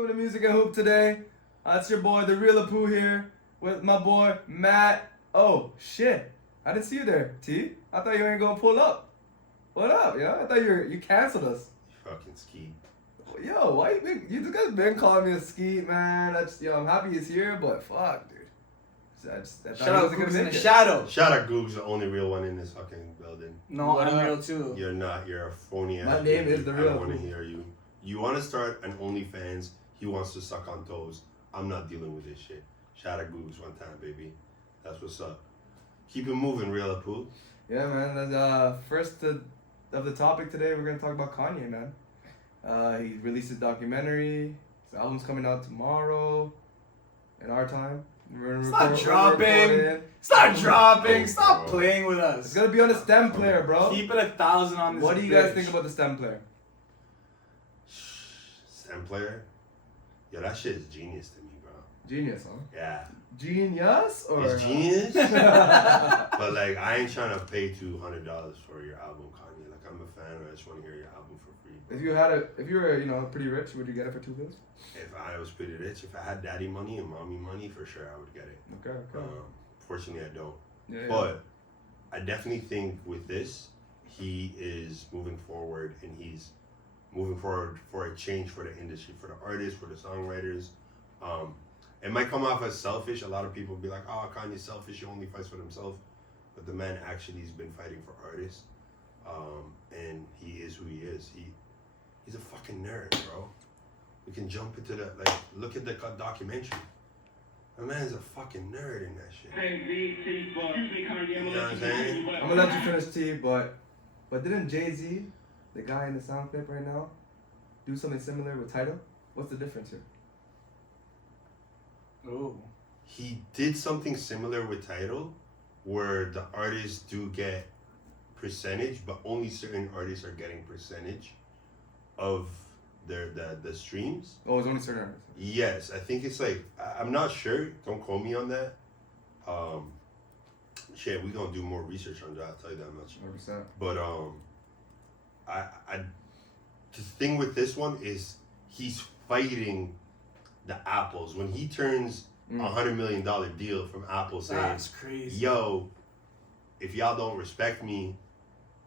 Welcome to Music and Hoop today. It's your boy, the Real Apu here, with my boy, Matt. Oh, shit. I didn't see you there, T. I thought you ain't gonna pull up. What up, yo? I thought you canceled us. You fucking ski. Yo, why you just guys been calling me a skeet, man. I'm happy he's here, but fuck, dude. I thought Shout out Goog's in the shadow. Shout out Goog's the only real one in this fucking building. No, I'm real too. You're not. You're a phony ass. My name is the real. I don't want to hear you. You want to start an OnlyFans. He wants to suck on toes. I'm not dealing with this shit. Shout out Goog's one time, baby. That's what's up. Keep it moving, Real Apu. Yeah, man. That's, first of the topic today, we're gonna talk about Kanye, man. He released a documentary. His album's coming out tomorrow. In our time. Stop dropping. Stop playing with us. It's gonna be on the stem player, bro. Keep it 1,000 on this. What do you guys think about the stem player? Stem player? Yo, that shit is genius to me, bro. Genius, huh? Yeah. Jeen-Yuhs or It's genius. But like, I ain't trying to pay $200 for your album, Kanye. Like, I'm a fan, I just want to hear your album for free. Bro. If you were pretty rich, would you get it for $2 bills? If I was pretty rich, if I had daddy money and mommy money, for sure I would get it. Okay. Fortunately, I don't. Yeah. But I definitely think with this, he is moving forward, and he's moving forward for a change for the industry, for the artists, for the songwriters. It might come off as selfish. A lot of people be like, "Oh, Kanye's selfish. He only fights for himself," but the man actually has been fighting for artists, and he is who he is. He's a fucking nerd, bro. We can jump into the, look at the documentary. The man's a fucking nerd in that shit. You know what I'm saying? I'm gonna let you finish, T, but didn't Jay-Z, the guy in the sound clip right now, do something similar with Tidal? What's the difference here? Oh. He did something similar with Tidal, where the artists do get percentage, but only certain artists are getting percentage of the streams. Oh, it's only certain artists. Yes, I think it's like, I'm not sure. Don't quote me on that. Shit, we gonna do more research on that. I'll tell you that much. 100%. But the thing with this one is he's fighting the Apples. When he turns $100 million deal from Apple saying, That's crazy. Yo, if y'all don't respect me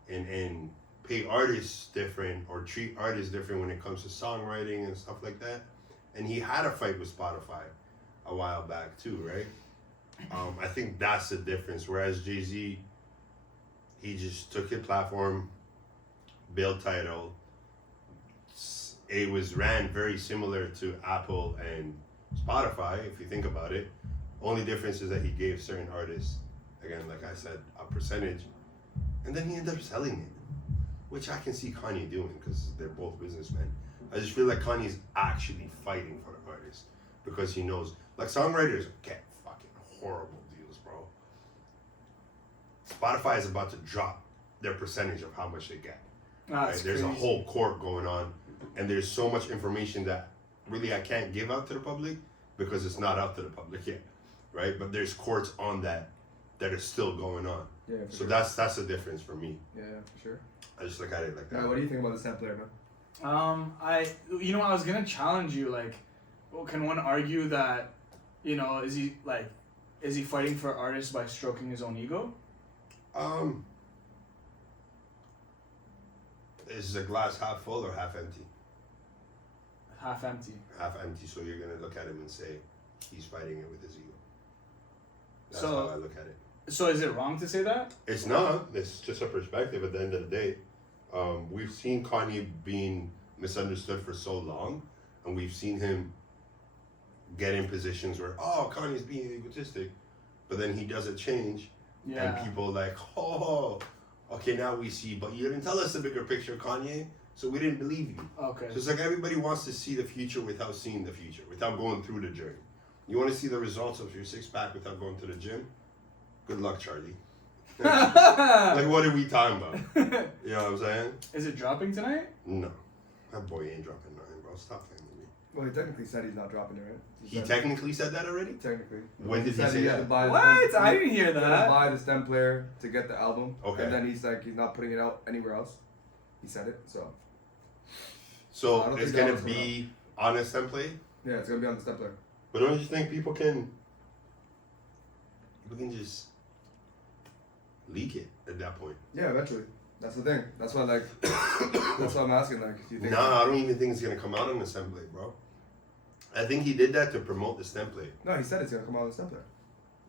and pay artists different or treat artists different when it comes to songwriting and stuff like that. And he had a fight with Spotify a while back too, right? I think that's the difference. Whereas Jay-Z, he just took his platform, built Tidal. It was ran very similar to Apple and Spotify, if you think about it. Only difference is that he gave certain artists, again, like I said, a percentage. And then he ended up selling it, which I can see Kanye doing because they're both businessmen. I just feel like Kanye's actually fighting for the artists because he knows, like, songwriters get fucking horrible deals, bro. Spotify is about to drop their percentage of how much they get. Right? There's a whole court going on, and there's so much information that really I can't give out to the public because it's not out to the public yet, right? But there's courts on that are still going on. Yeah, so sure. that's the difference for me. Yeah, for sure. I just look at it like that. Yeah, what do you think about the stem player, man? I was gonna challenge you. Like, well, can one argue that, is he fighting for artists by stroking his own ego? Is the glass half full or half empty? Half empty. Half empty. So you're gonna look at him and say he's fighting it with his ego. That's So- how I look at it. So is it wrong to say that? It's not. It's just a perspective at the end of the day. We've seen Kanye being misunderstood for so long, and we've seen him get in positions where, Kanye's being egotistic, but then he doesn't change, Yeah. and people like, okay, now we see, but you didn't tell us the bigger picture, Kanye, so we didn't believe you. Okay. So it's like everybody wants to see the future without seeing the future, without going through the journey. You want to see the results of your six-pack without going to the gym? Good luck, Charlie. Like, what are we talking about? You know what I'm saying? Is it dropping tonight? No. That boy ain't dropping nothing, bro. Stop playing with me. Well, he technically said he's not dropping it, right? He technically said that already? Technically. When did he say he had that? to buy What? I didn't hear He had to that. buy the stem player to get the album. Okay. And then he's like, he's not putting it out anywhere else. He said it, so. I So don't it's think that gonna was be On a template? Yeah, it's gonna be on the stepler. But don't you think people can just leak it at that point? Yeah, eventually. That's the thing. That's why, like, that's why I'm asking. Like, do you think? Nah, I don't even think it's gonna come out on this template, bro. I think he did that to promote this template. No, he said it's gonna come out on the stepler.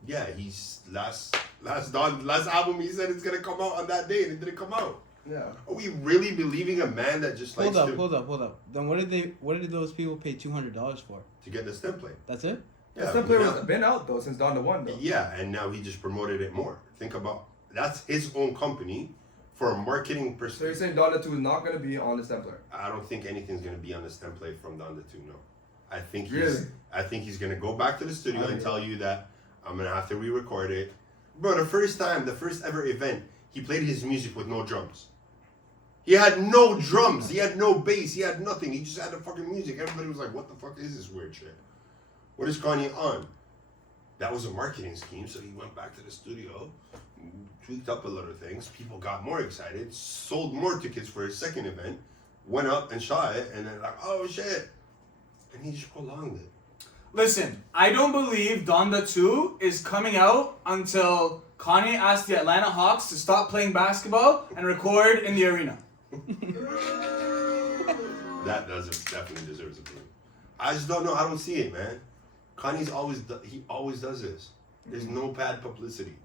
Yeah, he's last album he said it's gonna come out on that day and it didn't come out. Yeah. Are we really believing a man that just likes Hold up. Then what did those people pay $200 for? to get this template? That's it? Yeah, The stepler now- has been out though since Dawn to One though. Yeah, and now he just promoted it more. Think about that's his own company for a marketing So you're perspective. saying Dawn to 2 is not gonna be on the stepler? I don't think anything's gonna be on this template from Donda 2. No, I think Really? he's gonna go back to the studio I and agree. tell you that I'm gonna have to re-record it, bro. The first ever event, he played his music with no drums. He had no drums. He had no bass. He had nothing. He just had the fucking music. Everybody was like, "What the fuck is this weird shit? What is Kanye on?" That was a marketing scheme. So he went back to the studio, tweaked up a lot of things. People got more excited, sold more tickets for his second event, went up and shot it, and then like, "Oh shit!" And he just prolonged it. Listen, I don't believe Donda 2 is coming out until Kanye asked the Atlanta Hawks to stop playing basketball and record in the arena. That definitely deserves a blue. I just don't know. I don't see it, man. Kanye's always does this. There's no bad publicity.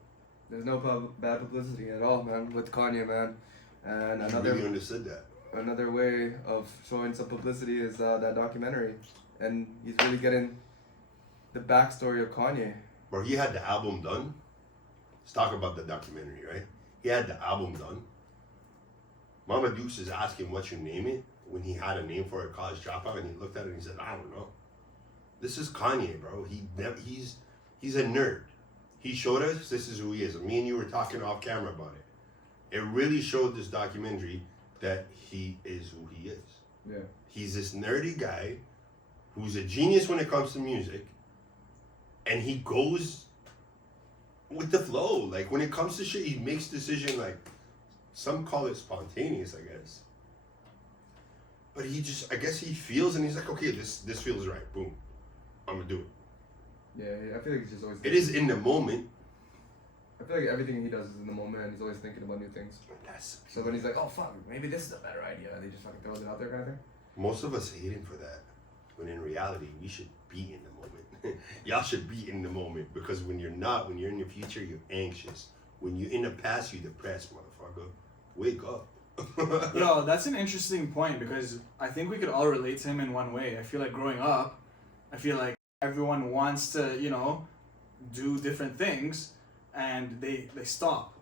There's no bad publicity at all, man, with Kanye, man. And I really understood that. another way of showing some publicity is that documentary, and he's really getting the backstory of Kanye. Bro, he had the album done. Let's talk about the documentary, right? He had the album done. Mama Dukes is asking what you name it when he had a name for a college dropout, and he looked at it and he said, "I don't know." This is Kanye, bro. He's a nerd. He showed us this is who he is. Me and you were talking off camera about it. It really showed this documentary that he is who he is. Yeah. He's this nerdy guy who's a genius when it comes to music, and he goes with the flow. Like when it comes to shit, he makes decision like some call it spontaneous, I guess. But I guess he feels and he's like, okay, this feels right. Boom, I'm gonna do it. Yeah, I feel like he's just always. It is in the moment. I feel like everything he does is in the moment, and he's always thinking about new things. So when he's like, "Oh fuck, maybe this is a better idea," and he just fucking throws it out there, kind of thing. Most of us hate him for that, when in reality, we should be in the moment. Y'all should be in the moment, because when you're not, when you're in the future, you're anxious. When you're in the past, you're depressed, motherfucker. Wake up. Yo, that's an interesting point because I think we could all relate to him in one way. I feel like growing up, I feel like everyone wants to, do different things, and they stop.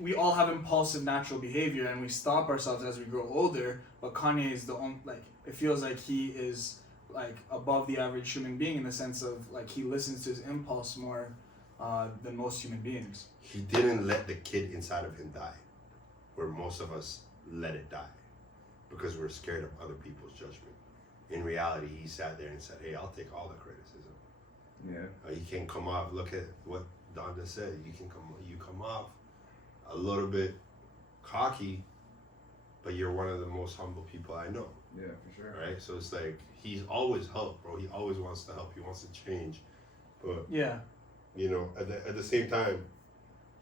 We all have impulsive natural behavior, and we stop ourselves as we grow older. But Kanye is the only, it feels like he is above the average human being in the sense of he listens to his impulse more than most human beings. He didn't let the kid inside of him die, where most of us let it die because we're scared of other people's judgment. In reality, he sat there and said, "Hey, I'll take all the criticism." Yeah. You can come off. Look at what Donda said. You come off a little bit cocky, but you're one of the most humble people I know. Yeah, for sure. Right? So it's like he's always helped, bro. He always wants to help. He wants to change, but Yeah. at the same time,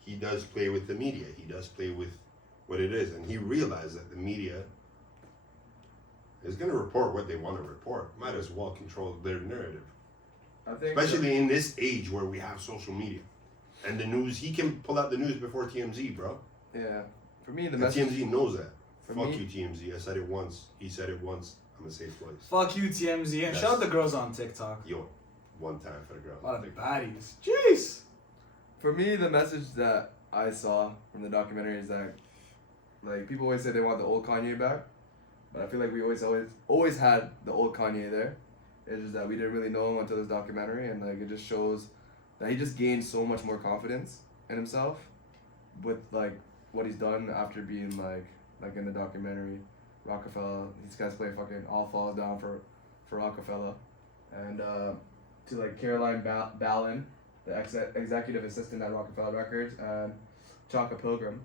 he does play with the media. He does play with what it is, and he realized that the media is going to report what they want to report. Might as well control their narrative. I think. Especially in this age where we have social media. And the news, he can pull out the news before TMZ, bro. Yeah. For me, the And message. TMZ knows that. For Fuck me- you, TMZ. I said it once. He said it once. I'm going to say it twice. Fuck you, TMZ, and shout out the girls on TikTok. Yo, one time for the girl. A lot of baddies. Jeez. For me, the message that I saw from the documentary is that, people always say they want the old Kanye back, but I feel like we always had the old Kanye there. It's just that we didn't really know him until this documentary, and it just shows that he just gained so much more confidence in himself with what he's done after being like in the documentary, Rockefeller. These guys play fucking All Falls Down for Rockefeller, and to Caroline Ballin, the executive assistant at Rockefeller Records, and Chaka Pilgrim,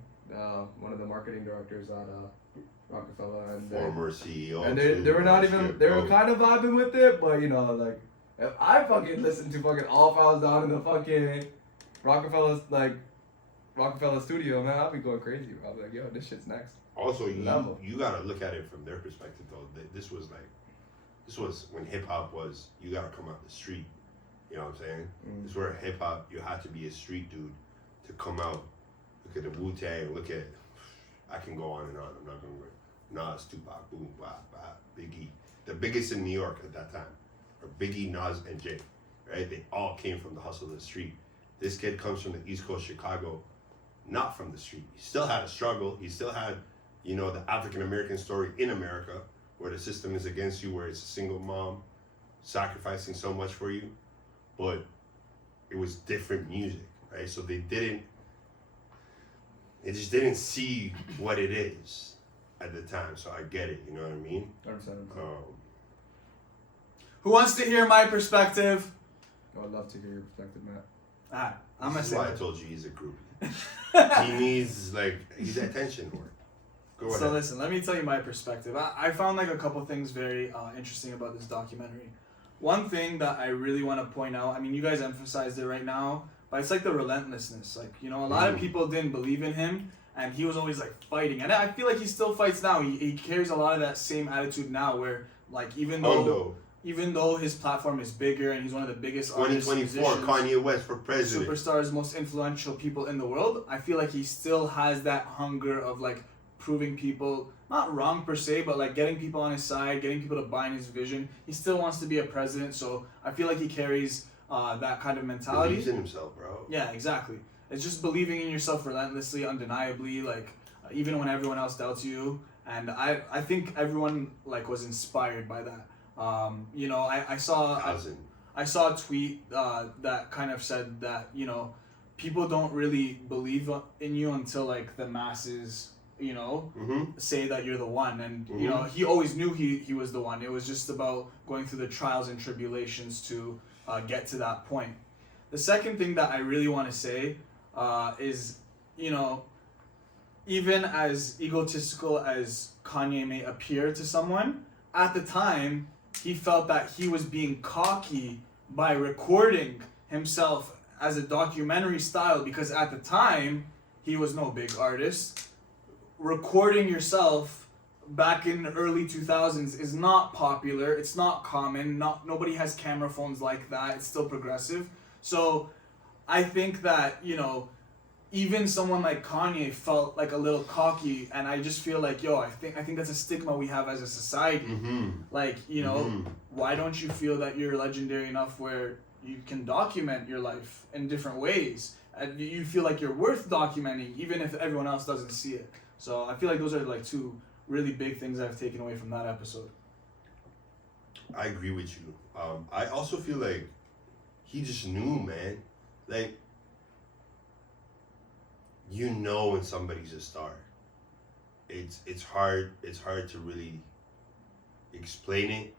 one of the marketing directors Rockefeller, and Former CEO. and they were not even Shit, they were bro. kind of vibing with it, but you know, like if I fucking listened to fucking All Files Down in the fucking Rockefeller studio, man, I'll be going crazy, bro. I'll be like, yo, this shit's next. Also, Level. you gotta look at it from their perspective though. This was when hip hop was. You gotta come out the street. You know what I'm saying? Mm. This is where hip hop. You had to be a street dude to come out. Look at the Wu-Tang. Look at. I can go on and on. I'm not gonna go. Nas, Tupac, Boom, Bop, Bop, Biggie. The biggest in New York at that time are Biggie, Nas, and Jay. Right? They all came from the hustle of the street. This kid comes from the East Coast, Chicago, not from the street. He still had a struggle. He still had, you know, the African American story in America, where the system is against you, where it's a single mom sacrificing so much for you, but it was different music, right? So they just didn't see what it is at the time. So I get it, you know what I mean? 100%. Who wants to hear my perspective? I would love to hear your perspective, Matt. Alright, I'm gonna This is say why I it. told you he's a groupie. He needs he's attention whore. Go ahead. So listen, let me tell you my perspective. I found like a couple things very interesting about this documentary. One thing that I really want to point out, I mean, you guys emphasized it right now, but it's like the relentlessness. Like, you know, a lot of people didn't believe in him, and he was always like fighting. And I feel like he still fights now. He carries a lot of that same attitude now, where like even though his platform is bigger and he's one of the biggest artists, 2024, musicians, Kanye West for president. superstars, most influential people in the world, I feel like he still has that hunger of like proving people not wrong per se, but like getting people on his side, getting people to buy in his vision. He still wants to be a president, so I feel like he carries that kind of mentality. Believes in himself, bro. Yeah, exactly. It's just believing in yourself relentlessly, undeniably, like even when everyone else doubts you. And I think everyone like was inspired by that. You know, I saw a tweet that kind of said that, you know, people don't really believe in you until like the masses, you know, say that you're the one. And you know, he always knew he was the one. It was just about going through the trials and tribulations to get to that point. The second thing that I really want to say is, you know, even as egotistical as Kanye may appear to someone, at the time he felt that he was being cocky by recording himself as a documentary style, because at the time he was no big artist. Recording yourself back in the early 2000s is not popular. It's not common. Nobody has camera phones like that. It's still progressive. So I think that, you know, even someone like Kanye felt like a little cocky, and I just feel like, yo, I think that's a stigma we have as a society. Like, you know, why don't you feel that you're legendary enough where you can document your life in different ways? And you feel like you're worth documenting, even if everyone else doesn't see it. So I feel like those are like two really big things I've taken away from that episode. I agree with you. I also feel like he just knew, man. Like, you know when somebody's a star. It's hard to really explain it.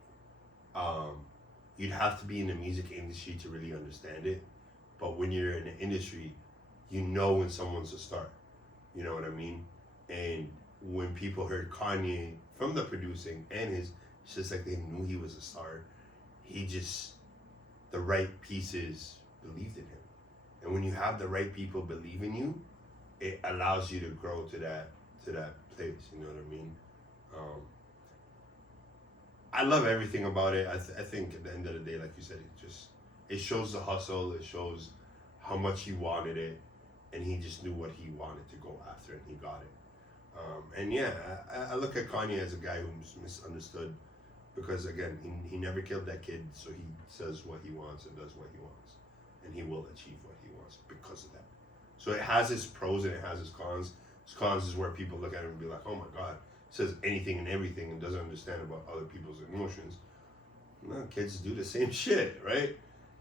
You'd have to be in the music industry to really understand it. But when you're in the industry, you know when someone's a star. You know what I mean? And when people heard Kanye from the producing and it's just like they knew he was a star. The right pieces believed in him. And when you have the right people believe in you, it allows you to grow to that place. You know what I mean? I love everything about it. I think at the end of the day, like you said, it shows the hustle. It shows how much he wanted it, and he just knew what he wanted to go after, and he got it. And yeah, I look at Kanye as a guy who's misunderstood, because again, he never killed that kid, so he says what he wants and does what he wants, and he will achieve what he wants because of that. So it has its pros and it has its cons. Its cons is where people look at him and be like, oh my God, says anything and everything and doesn't understand about other people's emotions. No, kids do the same shit, right?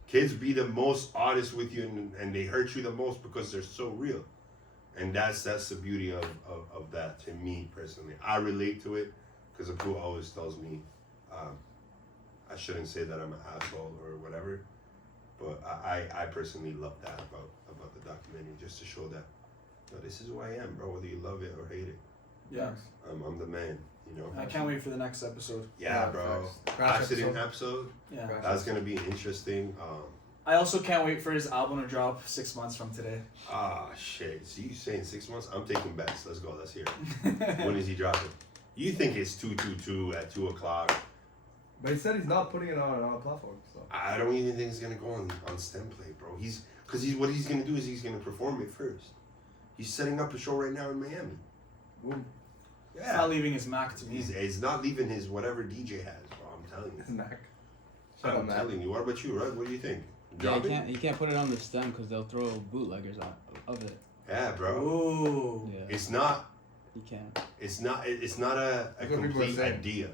Kids be the most honest with you and they hurt you the most because they're so real. And that's the beauty of that to me personally. I relate to it because Apu always tells me I shouldn't say that I'm an asshole or whatever. But I personally love that about the documentary, just to show that, no, this is who I am, bro, whether you love it or hate it. Yeah. I'm the man. You know. I can't wait for the next episode. Yeah, bro. Crash Accident episode. Yeah. Crash. That's gonna be interesting. I also can't wait for his album to drop 6 months from today. Shit. So you saying 6 months? I'm taking bets. Let's go. Let's hear it. When is he dropping? You think it's 222 at 2 o'clock? But he said he's not putting it on a platform. So I don't even think it's gonna go on STEM Play, bro. What he's gonna do is he's gonna perform it first. He's setting up a show right now in Miami. Boom. It's not leaving his Mac to me. He's not leaving his whatever DJ has, bro. I'm telling you. Mac. Shout out, I'm Mac. telling you. What about you, Rod? What do you think? Yeah, Drop it? you can't put it on the stem because they'll throw bootleggers out of it. Yeah, bro. Ooh. Yeah, It's not. you can't. It's not a That's what people are complete saying. idea.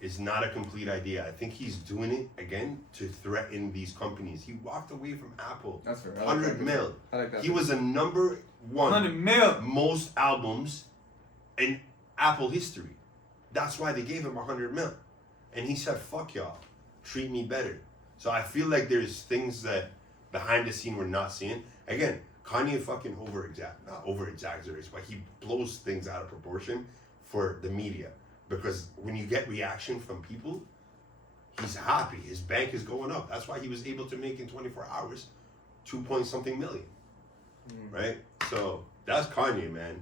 It's not a complete idea. I think he's doing it again to threaten these companies. He walked away from Apple. That's fair. I like 100 that. mil. I like that. He was a number 100 one mil. most albums in Apple history. That's why they gave him 100 mil. And he said, fuck y'all. Treat me better. So I feel like there's things that behind the scene we're not seeing. Again, Kanye fucking not over exaggerates, but he blows things out of proportion for the media. Because when you get reaction from people, he's happy. His bank is going up. That's why he was able to make in 24 hours 2-point-something million. Right? So that's Kanye, man.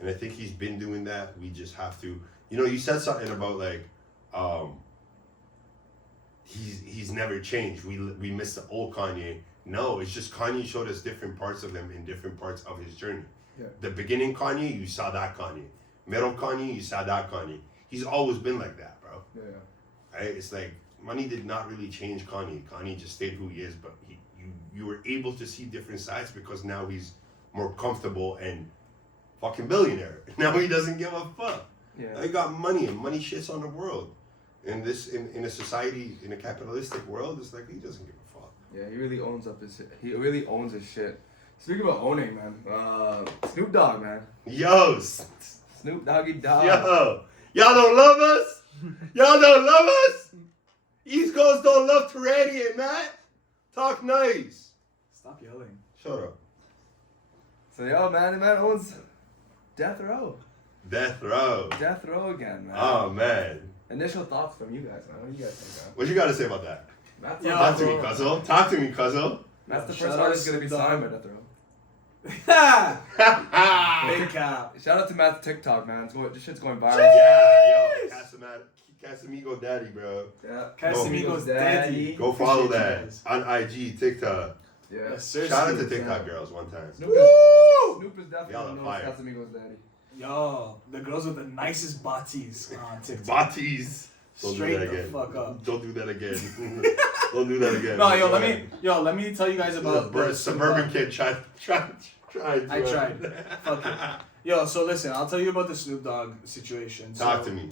And I think he's been doing that. We just have to, you said something about like, he's never changed. We miss the old Kanye. No, it's just Kanye showed us different parts of him in different parts of his journey. Yeah. The beginning Kanye, you saw that Kanye. Middle Kanye, you saw that Kanye. He's always been like that, bro. Yeah. Right? It's like money did not really change Kanye. Kanye just stayed who he is, but you were able to see different sides because now he's more comfortable and fucking billionaire. Now he doesn't give a fuck. Yeah. Now he got money and money shits on the world. In a society, in a capitalistic world, it's like he doesn't give a fuck. Yeah, he really owns up his shit. He really owns his shit. Speaking about owning, man, Snoop Dogg, man. Yo, Snoop Doggy Dogg. yo, y'all don't love us? Y'all don't love us? East Coast don't love Terranian, man. Talk nice. Stop yelling. Shut up. So yo, man, the man owns Death Row. Death Row. Death Row again, man. Oh, man. Initial thoughts from you guys, man. What do you guys think, man? What you got to say about that? That's Yo, Talk to me, bro. Cuzzo. Talk to me, Cuzzo. That's the Shout first out artist gonna be Snoop signed by Dogg. Death Row. Big cap. Shout out to Matt's TikTok, man. This shit's going viral. Yeah, yo, Casamigo Daddy, bro. Yeah. Casamigos daddy. Go follow Appreciate you that guys. on IG, TikTok. Yeah. Yes, sir. Shout out to Snoop. TikTok girls one time. Snoop is definitely Y'all are known fire. as Casamigos daddy. Yo, the girls with the nicest bodies on TikTok. Bodies. Don't Straight do that the again. fuck up. Don't do that again. Don't do that again. No, let me tell you guys about the Suburban Snoop Dogg. kid tried. I tried. Fuck it. Yo, so listen, I'll tell you about the Snoop Dogg situation. Talk So, to me.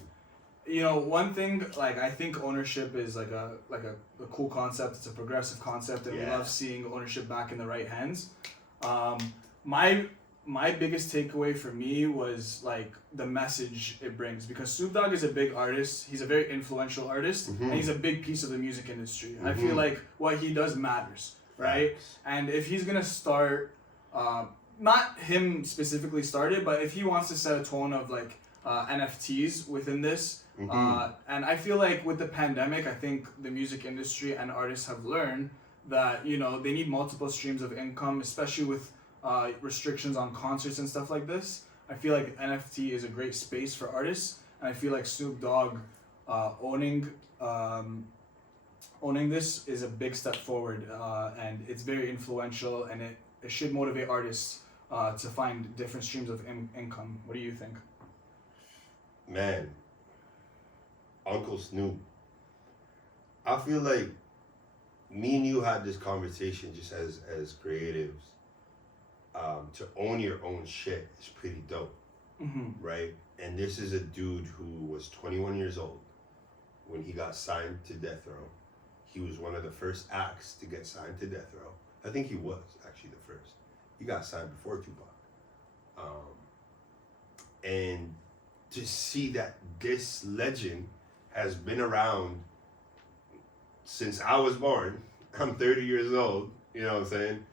One thing, like, I think ownership is like a cool concept. It's a progressive concept, and we Yeah. love seeing ownership back in the right hands. My biggest takeaway for me was like the message it brings, because Snoop Dogg is a big artist. He's a very influential artist, Mhm. and he's a big piece of the music industry. I Mhm. feel like what he does matters, right? And if he's gonna start, not him specifically started, but if he wants to set a tone of like NFTs within this, Mhm. and I feel like with the pandemic, I think the music industry and artists have learned that they need multiple streams of income, especially with restrictions on concerts and stuff like this. I feel like NFT is a great space for artists, and I feel like Snoop Dogg owning this is a big step forward, and it's very influential, and it should motivate artists to find different streams of income. What do you think? Man, Uncle Snoop. I feel like me and you had this conversation just as creatives. To own your own shit is pretty dope, Mm-hmm. right? And this is a dude who was 21 years old when he got signed to Death Row. He was one of the first acts to get signed to Death Row. I think he was actually the first. He got signed before Tupac. And to see that this legend has been around since I was born. I'm 30 years old, you know what I'm saying?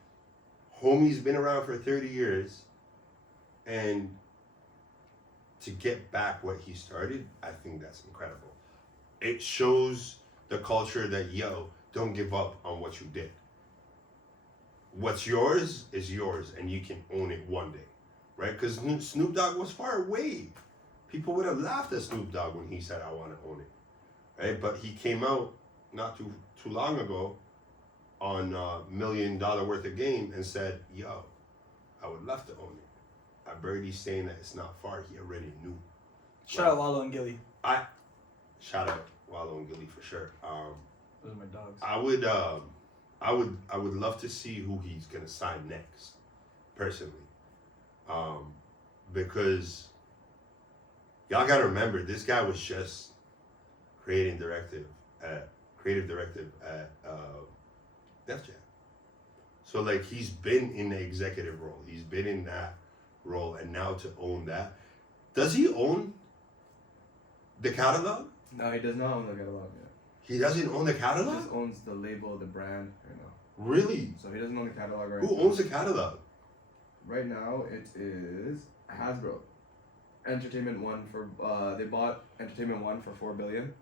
Homie's been around for 30 years, and to get back what he started, I think that's incredible. It shows the culture that, yo, don't give up on what you did. What's yours is yours, and you can own it one day, right? Because Snoop Dogg was far away. People would have laughed at Snoop Dogg when he said, I want to own it, right? But he came out not too long ago on $1 million worth of game and said, yo, I would love to own it. Birdie's saying that it's not far. He already knew. Shout out Wallow and Gilly. Shout out Wallow and Gilly for sure. Those are my dogs. I would love to see who he's gonna sign next, personally, because y'all gotta remember this guy was just creative directive at Def Jam. So like he's been in the executive role, he's been in that role, and now to own that, does he own the catalog? No, he does not own the catalog yet. He doesn't own the He catalog? just owns the label, the brand, you know. Really? So he doesn't own the catalog right Who now. owns the catalog? Right now, it is Hasbro. Entertainment One for they bought Entertainment One for $4 billion.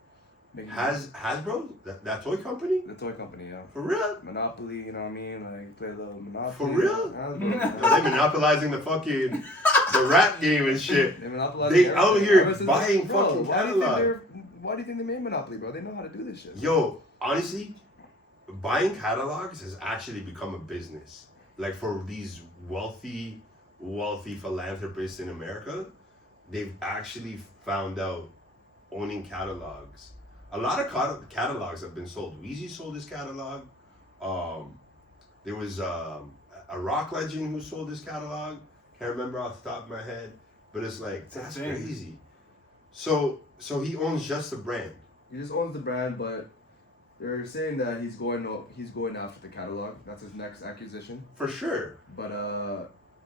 Hasbro? That toy company? The toy company, yeah. For real? Monopoly, you know what I mean? Like play a little Monopoly. For real? Hasbro. Yo, they monopolizing the fucking the rap game and shit. They monopolize. They out everything. here Ever since buying bro, fucking why do you think catalog. why do you think they made Monopoly, bro? They know how to do this shit. Yo, honestly, buying catalogs has actually become a business. Like for these wealthy philanthropists in America, they've actually found out owning catalogs. A lot of catalogs have been sold. Weezy sold his catalog. There was a rock legend who sold his catalog. Can't remember off the top of my head, but it's like that's crazy. So he owns just the brand. He just owns the brand, but they're saying that he's going after the catalog. That's his next acquisition. For sure. But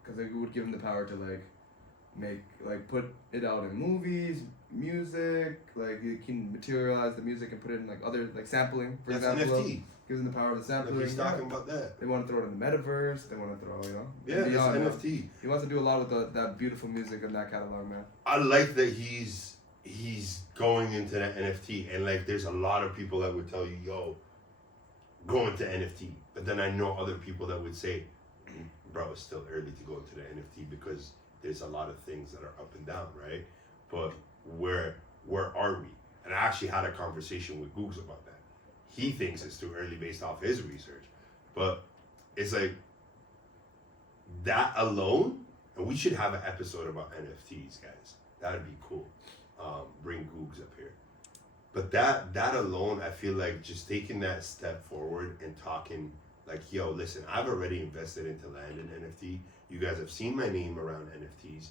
because it would give him the power to put it out in movies, music. Like he can materialize the music and put it in like other like sampling. For That's example, NFT. gives him the power of the sampling. Like he's talking about that. They want to throw it in the metaverse. They want to throw, Yeah, it's beyond, NFT. He wants to do a lot with that beautiful music in that catalog, man. I like that he's going into that NFT, and like there's a lot of people that would tell you, yo, go into NFT. But then I know other people that would say, bro, it's still early to go into the NFT because there's a lot of things that are up and down, right? But where are we? And I actually had a conversation with Googs about that. He thinks it's too early based off his research. But it's like that alone, and we should have an episode about NFTs, guys. That'd be cool. Bring Googs up here. But that alone, I feel like just taking that step forward and talking like, yo, listen, I've already invested into land in NFT. You guys have seen my name around NFTs.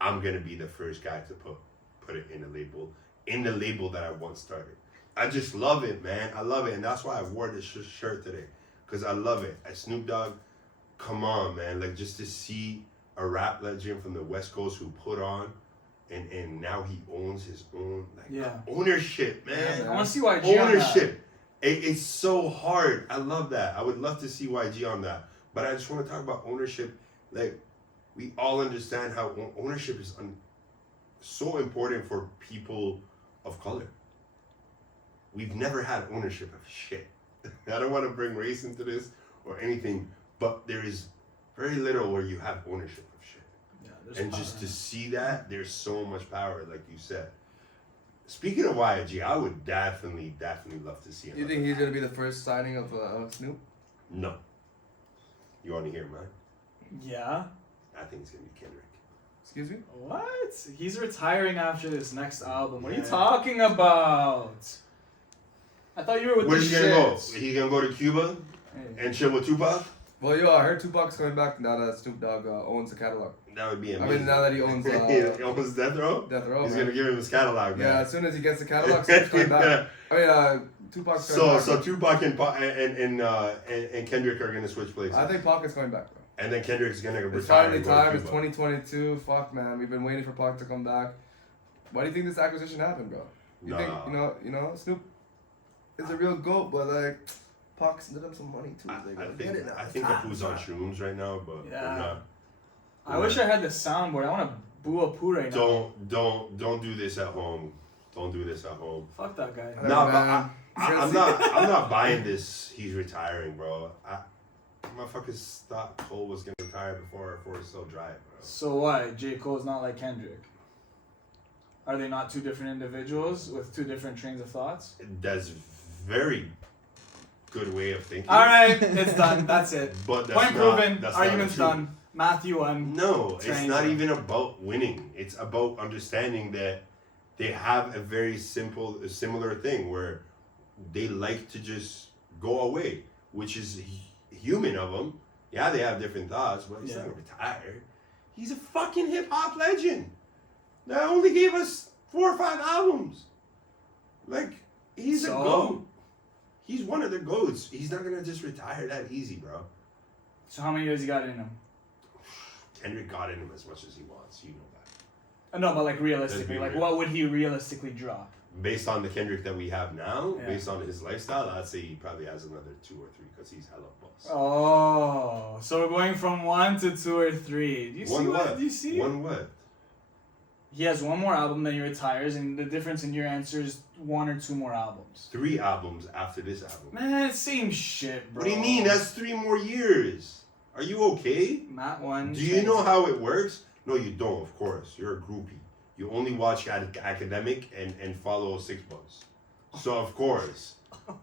I'm gonna be the first guy to put it in the label that I once started. I just love it, man. I love it, and that's why I wore this shirt today, because I love it. As Snoop Dogg, come on, man. Like just to see a rap legend from the West Coast who put on, and now he owns his own ownership, man. Yeah, I want to see why Ownership. It's so hard. I love that. I would love to see YG on that. But I just want to talk about ownership. Like, we all understand how ownership is so important for people of color. We've never had ownership of shit. I don't want to bring race into this or anything, but there is very little where you have ownership of shit. Yeah, and just to see that, there's so much power, like you said. Speaking of YG, I would definitely love to see him. You think he's gonna be the first signing of Snoop? No. You want to hear mine? Yeah. I think it's gonna be Kendrick. Excuse me? What? He's retiring after this next album. What are you Yeah. talking about? I thought you were with Where's the he gonna go? shits. He gonna go to Cuba Hey. and chill with Tupac? Well, yo, I heard Tupac's coming back now that Snoop Dogg owns the catalog. That would be I amazing. mean, now that he owns he owns Death Row? Death Row, He's man. gonna give him his catalog, man. Yeah, as soon as he gets the catalog, Snoop's coming back. I mean, Tupac's coming back. So Tupac and Kendrick are gonna switch places. I think Pac is coming back, bro. And then Kendrick's gonna It's retire. finally and go to time. It's Cuba. 2022. Fuck, man. We've been waiting for Pac to come back. Why do you think this acquisition happened, bro? You think you know Snoop is a real goat, but like Pac's did him some money too. I think the food's on shrooms right now, but Yeah. we're not. I wish I had the soundboard. I want to boo a poo right now. Don't do this at home. Don't do this at home. Fuck that guy. No, man. I'm not buying this. He's retiring, bro. Motherfuckers thought Cole was gonna retire before it's so dry, bro. So what? J. Cole's not like Kendrick. Are they not two different individuals with two different trains of thoughts? That's very good way of thinking. All right, it's done. That's it. But that's Point not, proven. that's Argument's not true. done. Matthew won. No, it's Trains not are- even about winning. It's about understanding that they have a very similar thing where they like to just go away, which is human of them. Yeah, they have different thoughts, but he's not gonna retire. He's a fucking hip hop legend. They only gave us 4 or 5 albums. Like, he's a GOAT. He's one of the GOATs. He's not gonna just retire that easy, bro. So how many years he got in him? Kendrick got in him as much as he wants. You know that. No, but like realistically, like real. what would he realistically drop? Based on the Kendrick that we have now, Yeah. based on his lifestyle, I'd say he probably has another 2 or 3 because he's hella boss. Oh, so we're going from 1 to 2 or 3. Do you see what? Do you see? One what? He has one more album, then he retires, and the difference in your answer is 1 or 2 more albums. 3 albums after this album. Man, same shit, bro. What do you mean? That's 3 more years. Are you okay? Matt won. Do you know how it works? No, you don't, of course. You're a groupie. You only watch academic and follow 6 Bucks. So, of course.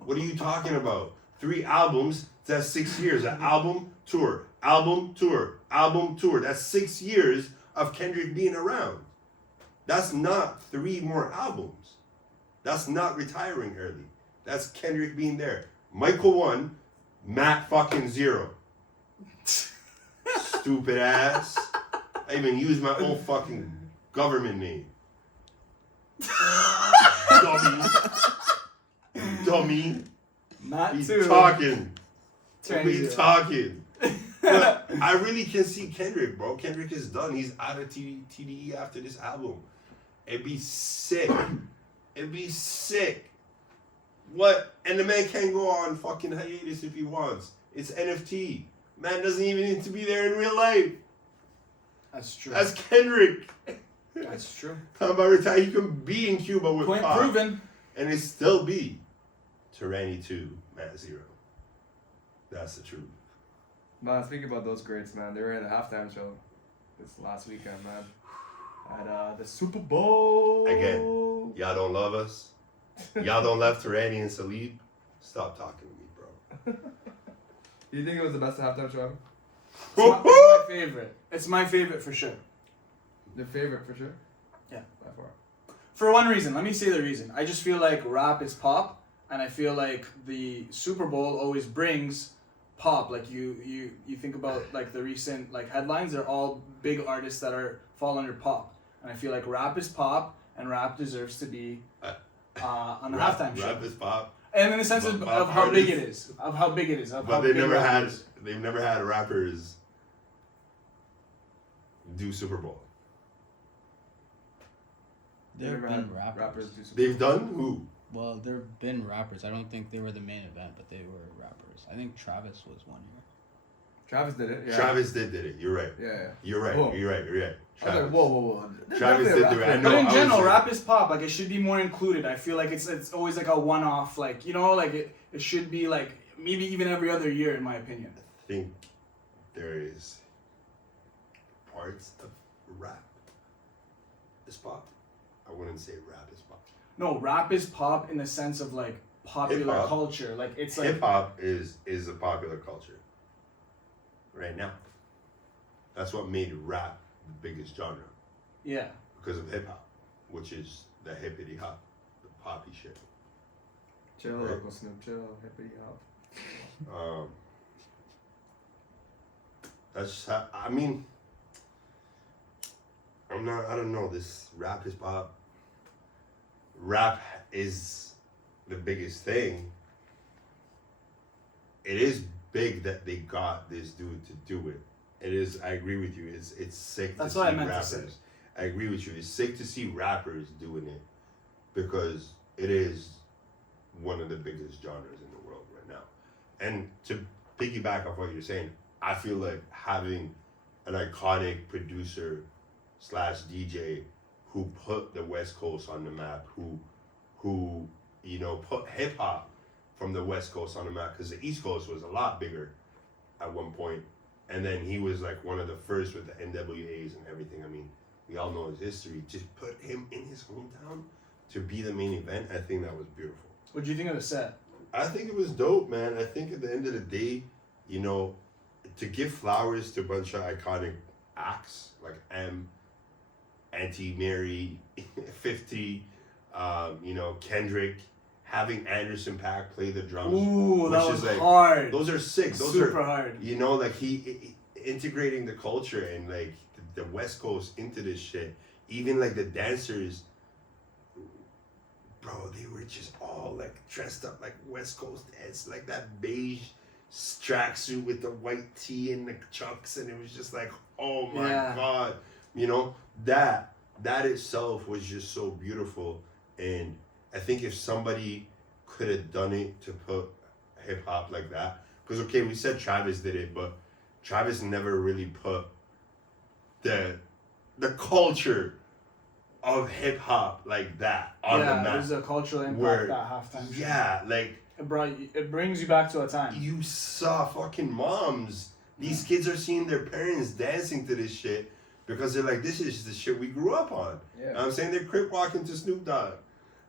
What are you talking about? 3 albums, that's 6 years. An album, tour, album, tour, album, tour. That's 6 years of Kendrick being around. That's not 3 more albums. That's not retiring early. That's Kendrick being there. Michael 1, Matt fucking 0. Stupid ass. I even used my own fucking government name. Dummy. Dummy. Matt He's too. talking. Turn He's zero. talking. But I really can see Kendrick, bro. Kendrick is done. He's out of TDE after this album. It'd be sick. It'd be sick. What? And the man can go on fucking hiatus if he wants. It's NFT. Man doesn't even need to be there in real life. That's true. That's Kendrick. That's true. Talking about retire, he can be in Cuba with Point Pop, proven. and it still be Tyranny 2, Matt 0. That's the truth. Man, speaking about those greats, man, they were in the halftime show this last weekend, man. At the Super Bowl. Again, y'all don't love us. Y'all don't love Tyranny and Salib. Stop talking to me, bro. Do you think it was the best halftime show? It's my favorite. It's my favorite for sure. Your favorite for sure? Yeah. By far. For one reason. Let me say the reason. I just feel like rap is pop, and I feel like the Super Bowl always brings pop. Like you think about like the recent like headlines, they're all big artists that fall under pop. And I feel like rap is pop, and rap deserves to be on the halftime show. Rap is pop. And in the sense But of how big it is. Of how big it is. Of But how they've big never rap had is. rappers do Super Bowl. There have Never been had rappers. do Super They've Bowl. done who? Well, there have been rappers. I don't think they were the main event, but they were rappers. I think Travis was one year. Travis did it. Yeah. Travis did it. You're right. Yeah. You're right. Whoa. You're right. I was Travis. like, whoa. There's Travis definitely a did do it. rap I fan. know. But in I general, was rap is pop. Like it should be more included. I feel like it's always like a one-off. Like like it should be like maybe even every other year, in my opinion. I think there is parts of rap is pop. I wouldn't say rap is pop. No, rap is pop in the sense of like popular Hip-hop. culture. Like it's like Hip hop is a popular culture right now. That's what made rap the biggest genre yeah. because of hip hop, which is the hippity hop, the poppy shit. Chill, Right. Uncle Snoop. Chill, hippity hop. That's just how, I mean, I don't know, this rap is pop. Rap is the biggest thing. It is big that they got this dude to do it. It is, I agree with you, it's sick That's to what see I meant to rappers. say. I agree with you, it's sick to see rappers doing it because it is one of the biggest genres in the world right now. And to piggyback off what you're saying, I feel like having an iconic producer DJ who put the West Coast on the map, who you know, put hip hop from the West Coast on the map, because the East Coast was a lot bigger at one point, and then he was like one of the first with the NWAs and everything. I mean, we all know his history. Just put him in his hometown to be the main event. I think that was beautiful. What do you think of the set? I think it was dope, man. I think at the end of the day, you know, to give flowers to a bunch of iconic acts like Auntie Mary, 50, you know, Kendrick, having Anderson .Paak play the drums. Ooh, that was like, hard. Those are sick. Those Super are hard. You know, like he integrating the culture and like the West Coast into this shit. Even like the dancers, bro, they were just all like dressed up like West Coast heads, like that beige tracksuit with the white tee and the chucks, and it was just like, oh my god, you know, that itself was just so beautiful. And I think if somebody could have done it to put hip hop like that, because okay, we said Travis did it, but Travis never really put the culture of hip hop like that on the map. Yeah, there's a cultural impact where, that halftime. Yeah, like it brings you back to a time. you saw fucking moms. These kids are seeing their parents dancing to this shit because they're like, this is the shit we grew up on. Yeah. You know what I'm saying? They're crip walking to Snoop Dogg.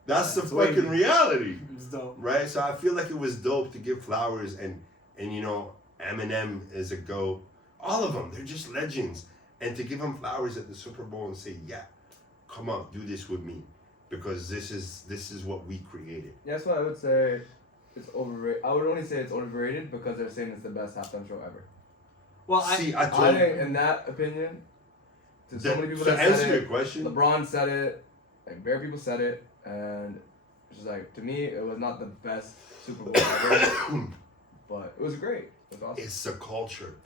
That's the It's fucking wavy. reality. It's dope. Right? So I feel like it was dope to give flowers, and you know, Eminem is a GOAT. All of them, they're just legends. And to give them flowers at the Super Bowl and say, yeah, come on, do this with me. Because this is what we created. Yeah, that's why I would say it's overrated. I would only say it's overrated because they're saying it's the best halftime show ever. Well, I I told think, in that opinion, to so many people to that answer said your it, question, LeBron said it, like bare people said it, and it's just like, to me, it was not the best Super Bowl ever, but it was great. It was awesome. it's the culture.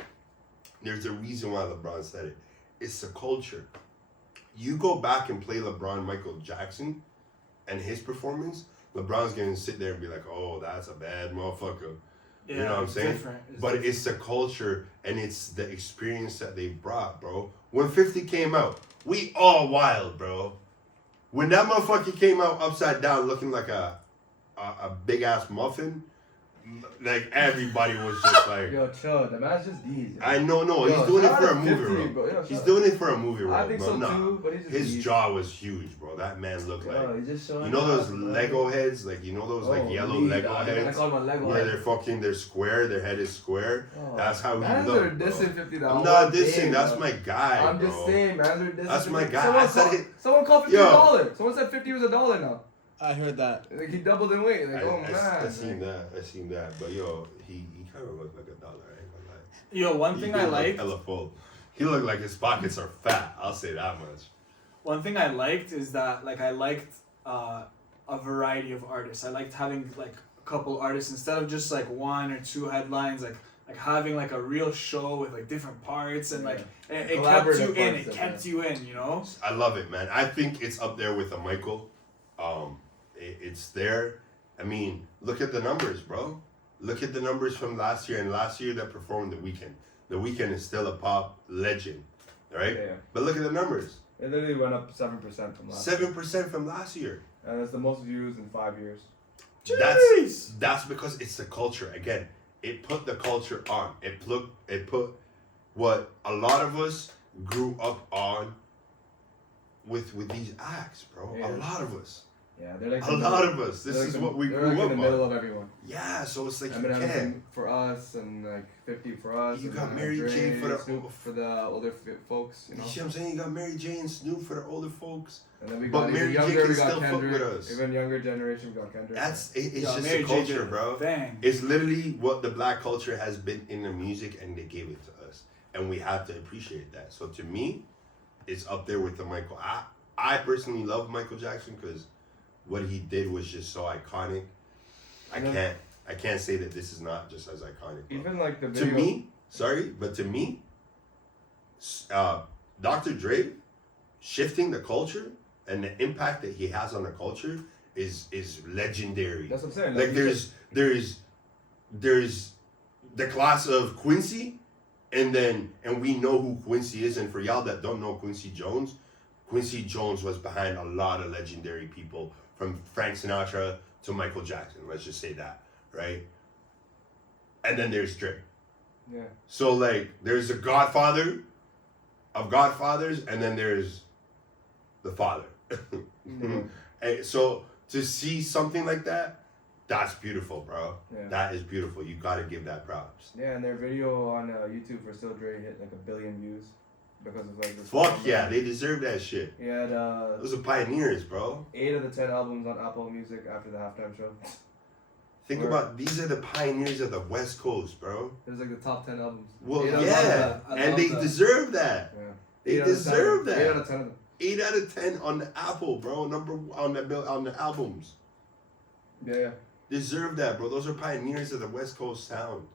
There's a reason why LeBron said it. It's the culture. You go back and play LeBron Michael Jackson and his performance, LeBron's going to sit there and be like, oh, that's a bad motherfucker. yeah, You know what I'm it's saying? different. But it's the culture and it's the experience that they brought, bro. When 50 came out, we all wild, bro. When that motherfucker came out upside down looking like a big ass muffin, like everybody was just like, Yo, chill. The man's just these. I know, no, Yo, he's doing it shout for a out to movie 50, role. bro. Yo, He's shout doing it for a movie role, I think bro. so Nah. too, but he's just His these. jaw was huge, bro. That man looked like, Yo, he's just showing you know those off, bro. Lego heads, like you know those like yellow Lego I heads, call them Lego where heads. they're square, their head is square. Oh, That's how he mans looked, are bro. dissing $50. I'm not dissing. Game, That's bro. my guy, I'm bro. just saying, mans are dissing. That's my $50. guy. I said it. Someone called 50 Yo. a dollar. Someone said 50 was $1 now. I heard that. Like he doubled in weight. Like, oh man. I seen that. I seen that. But yo, he kind of looked like $1. I ain't gonna lie. Yo, one thing He I looked liked. hella full. He looked like his pockets are fat. I'll say that much. One thing I liked is that like I liked a variety of artists. I liked having like a couple artists instead of just like one or two headlines. Like having like a real show with like different parts and like it kept you Collaborative in. parts It of kept it. you in. You know. I love it, man. I think it's up there with a Michael. It's there. I mean, look at the numbers, bro. Look at the numbers from last year, and last year that performed The Weeknd. The Weeknd is still a pop legend, right? Yeah. But look at the numbers. It literally went up 7% from last year. 7% from last year. And it's the most views in 5 years. That's because it's the culture. Again, it put the culture on. It put what a lot of us grew up on with these acts, bro. Yeah. A lot of us. Yeah, they're like A lot of us. This is what we they're grew like up in the middle on. of everyone. Yeah, so it's like you Eminem can't. for us, and like 50 for us. You and got then Mary Dre, J for the- Snoop for the older folks, you You know. see what I'm saying? You got Mary J and Snoop for the older folks. And then we But got Mary even J younger, can we got still fuck Kendrick. with us. Even younger generation, we got Kendrick. It's Yo, just Mary the J culture, did a bro. thing. It's literally what the black culture has been in the music, and they gave it to us, and we have to appreciate that. So to me, it's up there with the Michael. I personally love Michael Jackson because what he did was just so iconic. I can't say that this is not just as iconic. Bro. Even like the To video. me, sorry, but to me, Dr. Dre shifting the culture and the impact that he has on the culture is legendary. That's what I'm saying. Like there's the class of Quincy And we know who Quincy is. And for y'all that don't know Quincy Jones was behind a lot of legendary people, from Frank Sinatra to Michael Jackson. Let's just say that, right? And then there's Dre. Yeah. So like, there's a Godfather of Godfathers, and then there's the father. And so to see something like that, that's beautiful, bro. Yeah. That is beautiful. You gotta give that props. Yeah, and their video on YouTube for Still Dre hit like 1 billion views because of like this. Fuck yeah, they deserve that shit. He had Those are pioneers, bro. 8 of the 10 albums on Apple Music after the halftime show. Think about, these are the pioneers of the West Coast, bro. It was like the top 10 albums. Well, 8 out of that. I and love they that. deserve that. Yeah. They 8 out of 10 deserve that. 8 out of 10 of them. 8 out of 10 on the Apple, bro. On the albums. Yeah. Deserve that, bro. Those are pioneers of the West Coast sound.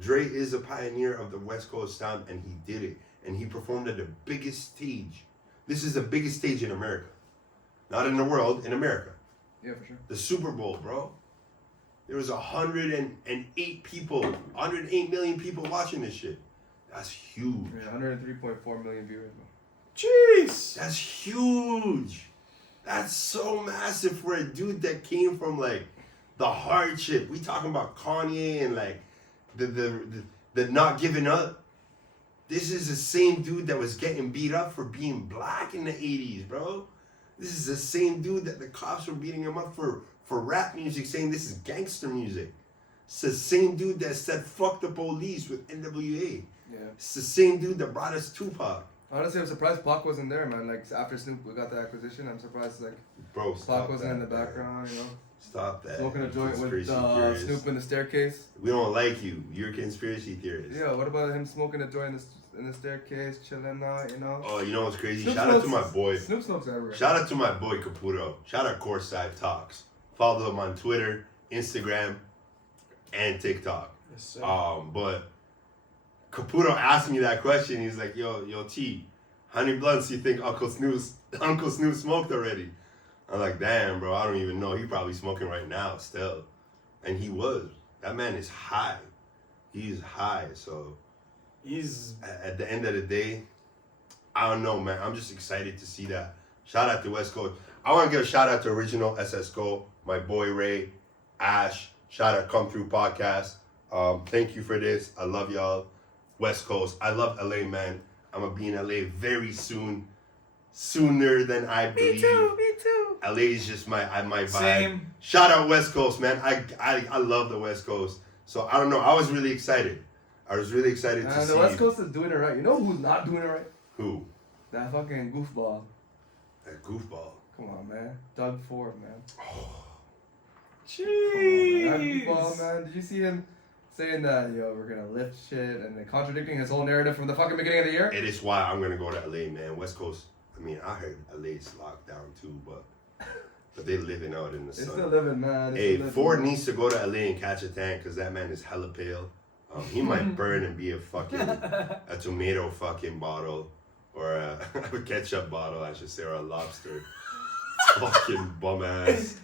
Dre is a pioneer of the West Coast sound, and he did it. And he performed at the biggest stage. This is the biggest stage in America. Not in the world, in America. Yeah, for sure. The Super Bowl, bro. There was 108 people, 108 million people watching this shit. That's huge. Yeah, 103.4 million viewers. Jeez. That's huge. That's so massive for a dude that came from like the hardship. We talking about Kanye and like the not giving up. This is the same dude that was getting beat up for being black in the 80s, bro. This is the same dude that the cops were beating him up for rap music, saying this is gangster music. It's the same dude that said fuck the police with NWA. Yeah. It's the same dude that brought us Tupac. Honestly, I'm surprised Pac wasn't there, man. Like, after Snoop got the acquisition, I'm surprised, like, Bro, stop Pac wasn't that, in the man. background, you know? Stop that. Smoking a joint with Conspiracy theorist. Snoop in the staircase. We don't like you. You're a conspiracy theorist. Yeah, what about him smoking a joint in the staircase, chilling out, you know? Oh, you know what's crazy? Snoop Shout out to smokes- my boy. Snoop smokes everywhere. Shout out to my boy Caputo. Shout out Courtside Talks. Follow him on Twitter, Instagram, and TikTok. Yes, sir. But Caputo asked me that question. He's like, yo, T, how many blunts you think Uncle Snoop smoked already? I'm like, damn, bro, I don't even know. He probably smoking right now still. And he was. That man is high. He's high. So He's at the end of the day, I don't know, man. I'm just excited to see that. Shout out to West Coast. I want to give a shout out to Original SS Go, my boy Ray, Ash. Shout out Come Through Podcast. Thank you for this. I love y'all. West Coast. I love LA, man. I'm going to be in LA very soon. Sooner than I believe. Me too. LA is just my vibe. Same. Shout out West Coast, man. I love the West Coast. So I don't know. I was really excited. to see The West Coast is doing it right. You know who's not doing it right? who? That fucking goofball. That goofball. Come on, man. Doug Ford, man. Jeez. That goofball, man. Did you see him saying that, yo, we're gonna lift shit and then contradicting his whole narrative from the fucking beginning of the year? It is why I'm gonna go to LA, man. West Coast. I mean, I heard LA's locked down too, but they living out in the They're sun. still living, man. Hey, Ford needs to go to LA and catch a tan because that man is hella pale. He might burn and be a tomato fucking bottle or a ketchup bottle, I should say, or a lobster. Fucking bum ass.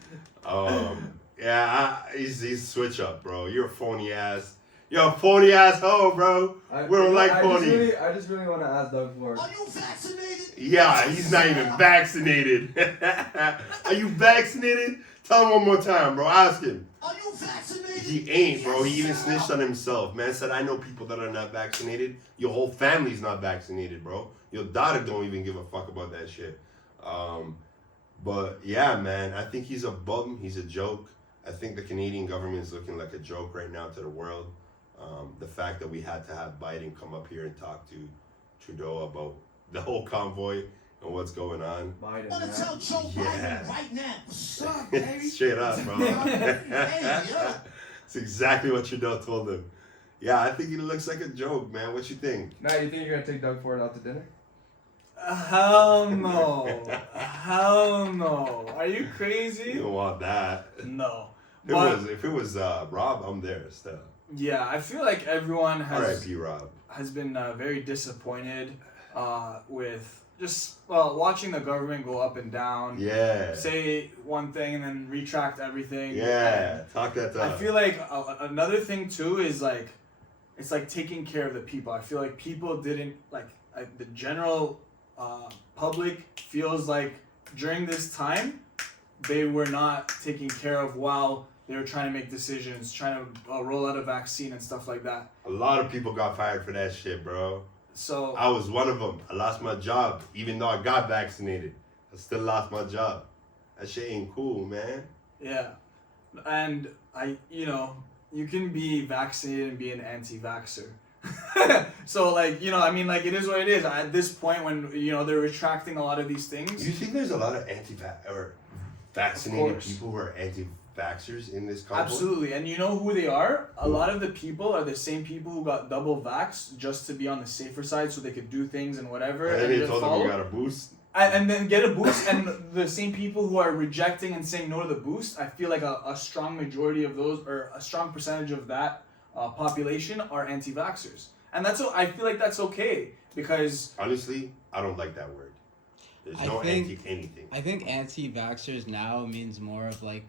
He's switch up, bro. You're a phony ass. You're a phony ass hoe, bro. We don't like phony. I just really want to ask Doug Ford. Are you vaccinated? Yeah, he's not even vaccinated. Are you vaccinated? Tell him one more time, bro. Ask him. Are you vaccinated? He ain't, bro. He even snitched on himself. Man said, I know people that are not vaccinated. Your whole family's not vaccinated, bro. Your daughter don't even give a fuck about that shit. But yeah, man, I think he's a bum. He's a joke. I think the Canadian government is looking like a joke right now to the world. The fact that we had to have Biden come up here and talk to Trudeau about the whole convoy and what's going on. Biden, I'm gonna tell man. Joe Yeah. Biden right now. What's up, baby? Straight up, bro. Hey, yo. It's exactly what Trudeau told him. Yeah, I think he looks like a joke, man. What you think? Matt, you think you're gonna take Doug Ford out to dinner? Hell no. Hell no. Are you You crazy? don't want that. No. If it was Rob, I'm there still. Yeah, I feel like everyone has R.I.P. Rob. been very disappointed with just watching the government go up and down. Yeah. Say one thing and then retract everything. Yeah. Talk that I talk. feel like another thing too is like it's like taking care of the people. I feel like people didn't the general public feels like during this time they were not taken care of while they were trying to make decisions, trying to roll out a vaccine and stuff like that. A lot of people got fired for that shit, bro. So I was one of them. I lost my job, even though I got vaccinated. I still lost my job. That shit ain't cool, man. yeah, and you can be vaccinated and be an anti-vaxxer. So like, I mean, like, it is what it is. At this point when, they're retracting a lot of these things. You think there's a lot of vaccinated course. people who are anti-vaxxers in this country? Absolutely. And you know who they are? A lot of the people are the same people who got double vax just to be on the safer side so they could do things and whatever. And then they just told them follow. we got a boost. And then get a boost. And the same people who are rejecting and saying no to the boost, I feel like a strong majority of those, or a strong percentage of that population are anti-vaxxers. And I feel like that's okay because... Honestly, I don't like that word. There's no anti-anything. I think anti-vaxxers now means more of like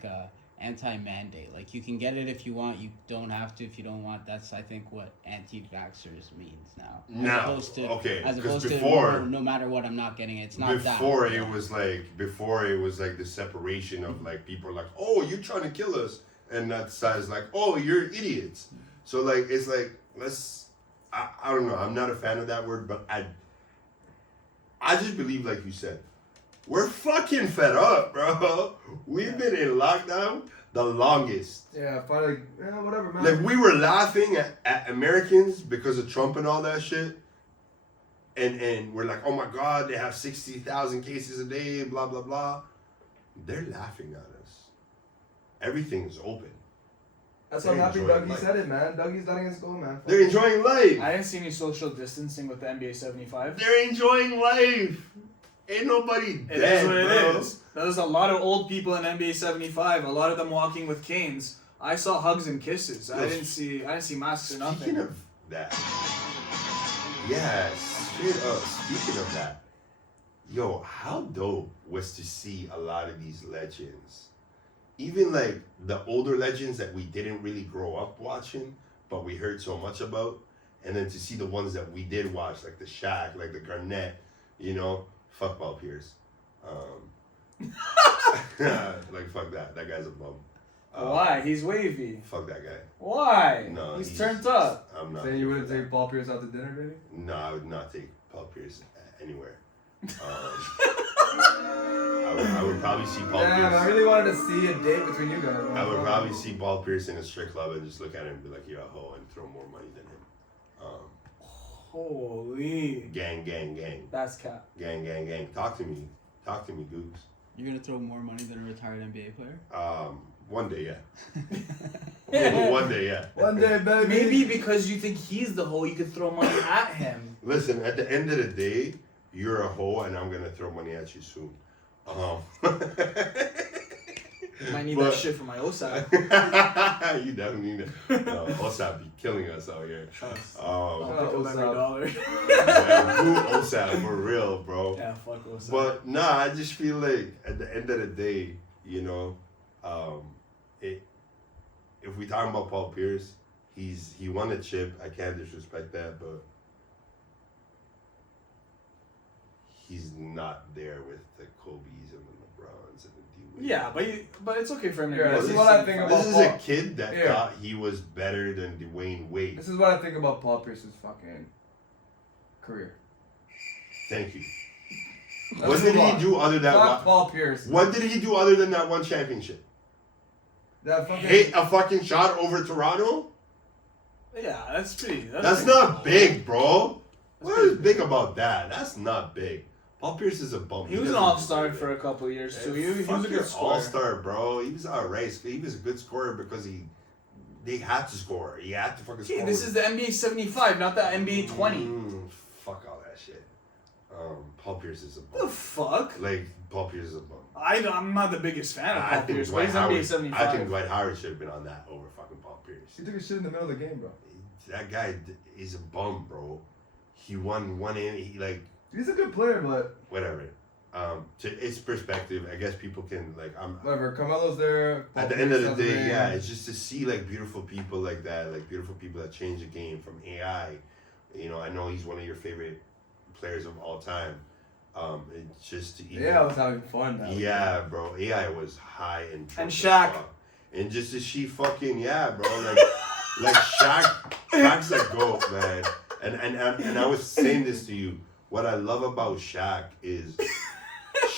anti-mandate. Like, you can get it if you want, you don't have to if you don't want. That's, I think, what anti-vaxxers means now. As opposed to before, no matter what, I'm not getting it. It's not that. Before it was like the separation of like people are like, oh, you're trying to kill us, and that side is like, oh, you're idiots. So like it's like I don't know. I'm not a fan of that word, but I just believe, like you said, we're fucking fed up, bro. We've been in lockdown the longest. Yeah, finally, whatever, man. Like, we were laughing at Americans because of Trump and all that shit. And we're like, oh my God, they have 60,000 cases a day, blah, blah, blah. They're laughing at us. Everything is open. That's why I'm They're happy enjoying Dougie life. said it, man. Dougie's letting us go, man. They're enjoying life. I didn't see any social distancing with the NBA 75. They're enjoying life. Ain't nobody It dead, is what bro. it is. There's a lot of old people in NBA 75. A lot of them walking with canes. I saw hugs and kisses. I didn't see masks or nothing. Speaking of that, straight up. Speaking of that, yo, how dope was to see a lot of these legends, even like the older legends that we didn't really grow up watching, but we heard so much about, and then to see the ones that we did watch, like the Shaq, like the Garnett, fuck Paul Pierce. Like, fuck that. That guy's a bum. Why? He's wavy. Fuck that guy. Why? No, he's turned up. I'm not. Saying you wouldn't take Paul Pierce out to dinner, baby? No, I would not take Paul Pierce anywhere. I would probably see Paul Damn, Pierce. I really wanted to see a date between you guys. Man. I would probably see Paul Pierce in a strip club and just look at him and be like, you're a hoe, and throw more money than him. Holy. Gang, gang, gang. That's cap. Gang, gang, gang. Talk to me, Googs. You're gonna throw more money than a retired NBA player? One day, yeah. One day, yeah. One day, baby. Maybe because you think he's the hoe, you could throw money at him. Listen, at the end of the day, you're a hoe, and I'm gonna throw money at you soon. Might need that shit for my OSAP. You definitely need it. No, OSAP be killing us out here. I'll pick up every dollar. Yeah, who OSAP for real, bro? Yeah, fuck OSAP. But nah, I just feel like at the end of the day, if we talking about Paul Pierce, he won a chip. I can't disrespect that, but he's not there with the Kobe's and the LeBrons and the D-Wade. Yeah, but it's okay for him to Yeah, be. this is what I think about This is a Paul. kid that Yeah. thought he was better than Dwayne Wade. This is what I think about Paul Pierce's fucking career. Thank you. Let's What did move he on. do other than Fuck Paul Pierce. What did he do other than that one championship? That fucking. Hit a fucking shot over Toronto? Yeah, that's pretty. That's not big, bro. What is big about that? That's not big. Paul Pierce is a bum. He was an all-star for a couple of years too. He was a good scorer. All-star, bro. He was alright. He was a good scorer because they had to score. He had to fucking score. Okay, this is the NBA 75, not the NBA 20. Fuck all that shit. Paul Pierce is a The bum. fuck? Like, Paul Pierce is a bum. I'm not the biggest fan of Paul Pierce, but he's NBA I think 75. Dwight Howard should have been on that over fucking Paul Pierce. He took a shit in the middle of the game, bro. That guy is a bum, bro. He won one in. He like He's a good player, but whatever. its perspective, I guess people can like Whatever, Carmelo's there. Paul at the end of the Pierce day, has a yeah, ring. it's just to see like beautiful people like that, like beautiful people that change the game from AI. You know, I know he's one of your favorite players of all time. It's just to even, Yeah, I was having fun. yeah, bro. AI was high and And Shaq. and just to see fucking bro, like Shaq's a goat, man. And I was saying this to you. What I love about Shaq is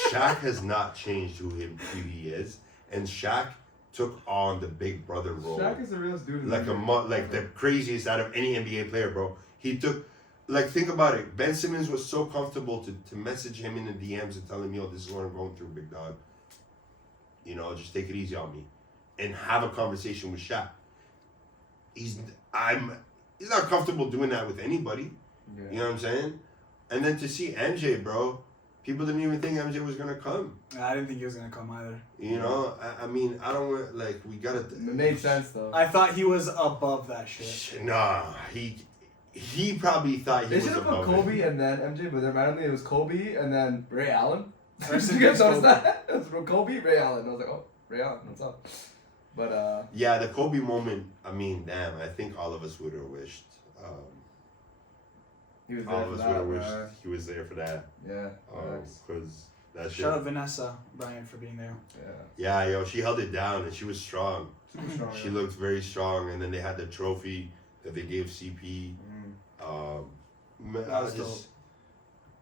Shaq has not changed who he is, and Shaq took on the big brother role. Shaq is the realest dude. Like the craziest out of any NBA player, bro. He took, like, think about it. Ben Simmons was so comfortable to message him in the DMs and tell him, yo, this is what I'm going through, big dog. You know, just take it easy on me, and have a conversation with Shaq. He's not comfortable doing that with anybody. Yeah. You know what I'm saying? And then to see MJ, bro, people didn't even think MJ was gonna come. I didn't think he was gonna come either. You know, I mean, I don't want, like, we gotta. It made sense though. I thought he was above that shit. Nah, he probably thought he They was should have put above Kobe it. and then MJ, but then randomly it was Kobe and then Ray Allen. Rest Did in you guys peace, notice Kobe. that? It was from Kobe, Ray Allen. I was like, oh, Ray Allen, what's up? But Yeah, the Kobe moment. I mean, damn, I think all of us would have wished. he was All there of for us that. would have wished Man. he was there for that. Yeah. Facts. Because that shit. Shout out Vanessa Bryant for being there. Yeah. Yeah, yo, she held it down and she was strong. Super strong. She looked very strong, and then they had the trophy that they gave CP. Man, That was dope.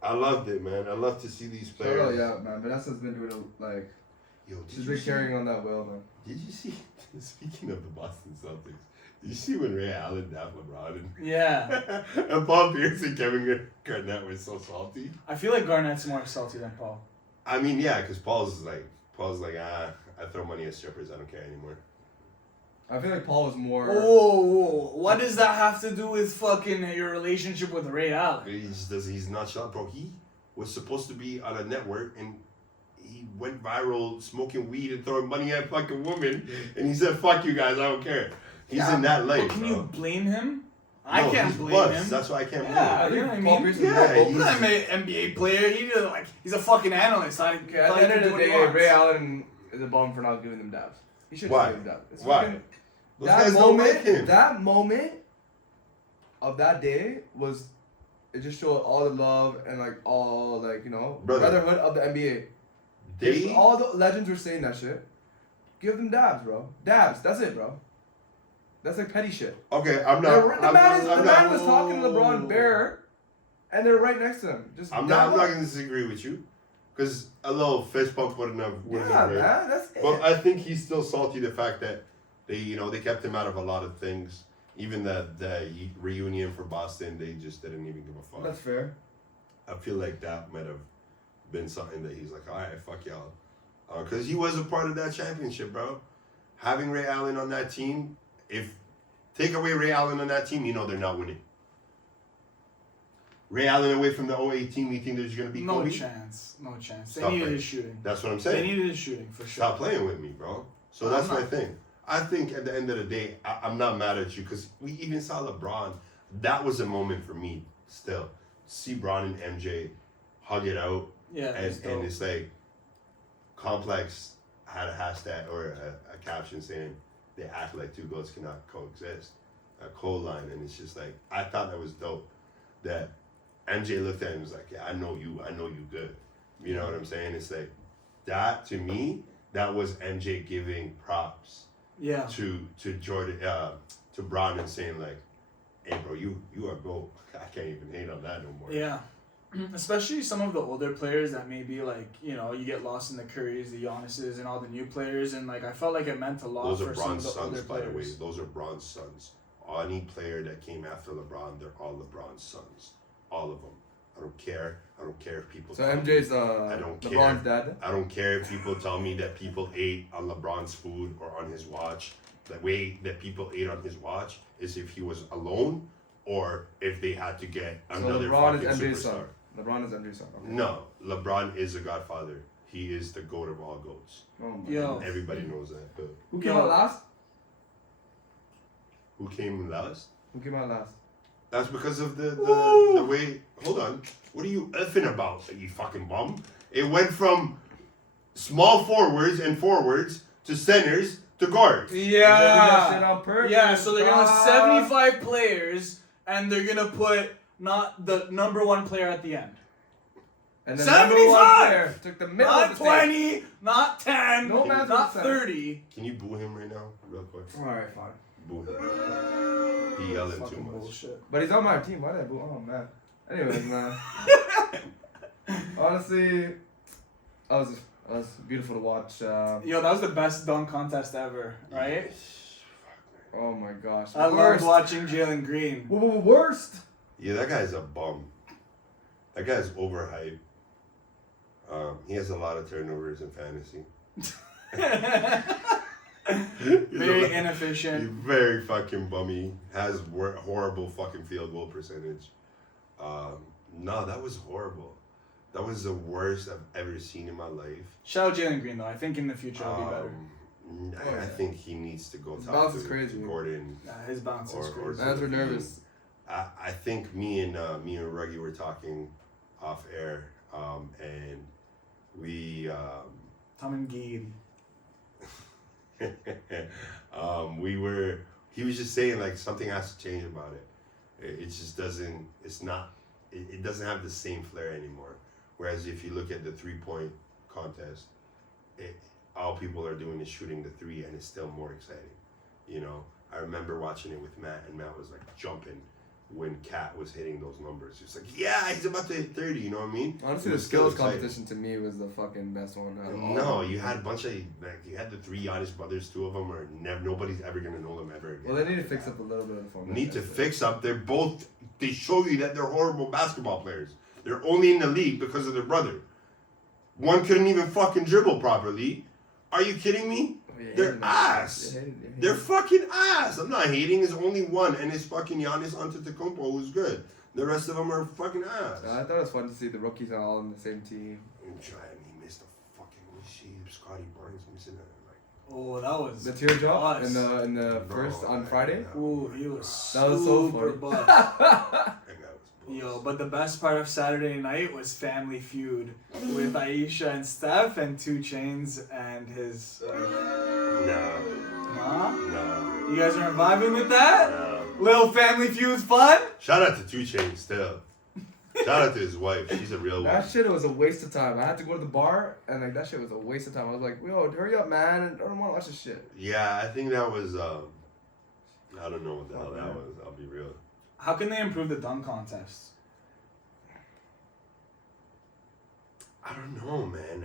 I loved it, man. I love to see these Shout players. out, yeah, man. Vanessa's been doing like Yo, she's been carrying on that well, man. Did you see? Speaking of the Boston Celtics, did you see when Ray Allen dapped LeBron Yeah. and Paul Pierce and Kevin Garnett were so salty? I feel like Garnett's more salty than Paul. I mean, yeah, because Paul's like, I throw money at strippers. I don't care anymore. I feel like Paul was more. Oh, what does that have to do with fucking your relationship with Ray Allen? He's not shot, bro. He was supposed to be on a network and he went viral smoking weed and throwing money at fucking women, and he said, "Fuck you guys, I don't care." He's in that life, But can bro. you blame him? I No, can't he's blame bust. him. That's why I can't Yeah, blame him. you know what I Paul mean? Pierce was Yeah, more He's vocal. not an NBA player. He's a fucking analyst. I Okay, at the end of the day, Ray Allen is a bum for not giving them dabs. He should Why? give them dabs. It's Why? fucking- Those that guys don't moment, like him. that moment of that day was, it just showed all the love and like all like Brother. brotherhood of the NBA. They All the legends were saying that shit. Give them dabs, bro. Dabs. That's it, bro. That's like petty shit. okay. I'm The not. man was talking to LeBron bare, and they're right next to him. Just I'm dab not up. going to disagree with you, because a little fist bump wouldn't have. Yeah, been great. man. That's it. But I think he's still salty the fact that they kept him out of a lot of things. Even the reunion for Boston, they just didn't even give a fuck. That's fair. I feel like that might have been something that he's like, all right, fuck y'all, because he was a part of that championship, bro. Having Ray Allen on that team, if take away Ray Allen on that team, they're not winning. Ray Allen away from the 08 team, you think there's gonna be No Kobe? chance. No chance. They Stop needed playing. his shooting. That's what I'm They saying. needed his shooting for sure. Stop playing with me, bro. So I'm that's my not. thing. I think at the end of the day, I'm not mad at you, because we even saw LeBron. That was a moment for me still. See Bron and MJ hug it out, Yeah. and dope. it's like Complex had a hashtag or a caption saying they act like two goats cannot coexist, a cold line, and it's just like I thought that was dope. That MJ looked at him and was like, "Yeah, I know you good." You know what I'm saying? It's like that to me. That was MJ giving props Yeah. to Jordan to Bron and saying like, "Hey, bro, you are goat. I can't even hate on that no more." Yeah. Especially some of the older players that maybe like, you get lost in the Currys, the Giannis's, and all the new players, and like I felt like it meant a lot Those are for some of Bron's the older sons, by the way. players. Those are Bron's sons. Any player that came after LeBron, they're all LeBron's sons. All of them. I don't care. I don't care if people. So tell me- MJ's I don't care. LeBron's dad. I don't care if people tell me that people ate on LeBron's food or on his watch. The way that people ate on his watch is if he was alone or if they had to get So another LeBron fucking is MJ's superstar. son. LeBron is MJ's son. Okay. No, LeBron is a godfather. He is the goat of all goats. Oh my Yo. goodness. Everybody knows that. But Who came Yo. out last? who came last? Who came out last? That's because of the way. Hold on. What are you effing about, you fucking bum? It went from small forwards and forwards to centers to guards. They're doing that shit Yeah. on purpose, Yeah, so they're gonna have dog. 75 players, and they're gonna put not the number one player at the end. And the 75! number one player took the middle Not of the stage. 20, not 10, No matter not what. 30. Can you boo him right now, real quick? Alright, fine. Boo him. He yelling too Fucking much. bullshit. But he's on my team. Why did I boo? Oh man. Anyways, man. Honestly, it was beautiful to watch. Yo, that was the best dunk contest ever, right? Oh my gosh. I loved watching Jalen Green. Worst. Yeah, that guy's a bum. That guy's overhyped. He has a lot of turnovers in fantasy. Very He's inefficient. very fucking bummy. Has horrible fucking field goal percentage. No, that was horrible. That was the worst I've ever seen in my life. Shout out Jalen Green though. I think in the future it'll be better. I think he needs to go talk bounce to is crazy. Gordon. His bounce is Or- crazy. Fans were nervous. I think me and Ruggie were talking off air, and we Tom and Geed. he was just saying like something has to change about it. It just doesn't. It's not. It doesn't have the same flair anymore. Whereas if you look at the 3-point contest, all people are doing is shooting the three, and it's still more exciting. You know, I remember watching it with Matt, and Matt was like jumping when Cat was hitting those numbers. He was like, "Yeah, he's about to hit 30." You know what I mean? Honestly, It the was still skills exciting. competition to me was the fucking best one. Out of all. No, you had a bunch of you had the 3 Giannis brothers. 2 of them are nobody's ever gonna know them ever again. Well, they need to fix up a little bit of the format. Need to fix up. They show you that they're horrible basketball players. They're only in the league because of their brother. One couldn't even fucking dribble properly. Are you kidding me? Oh, yeah, They're hating ass. it. Hating it. They're fucking ass. I'm not hating. There's only one, and it's fucking Giannis Antetokounmpo who's good. The rest of them are fucking ass. I thought it was fun to see the rookies all on the same team. And he missed a fucking Scotty Barnes missing that. Oh, that was The teardrop bust. in the first on Friday. Ooh, he was That was so super funny. bust. That guy was Yo, but the best part of Saturday night was Family Feud with Aisha and Steph and 2 Chainz and his. Nah. Huh? No. You guys aren't vibing with that? No. Little Family Feud fun? Shout out to 2 Chainz still. Shout out to his wife. She's a real one. That shit was a waste of time. I had to go to the bar and like that shit was a waste of time. I was like, yo, hurry up, man! I don't want to watch this shit. Yeah, I think that was. I don't know what the hell that was. I'll be real. How can they improve the dunk contest? I don't know, man.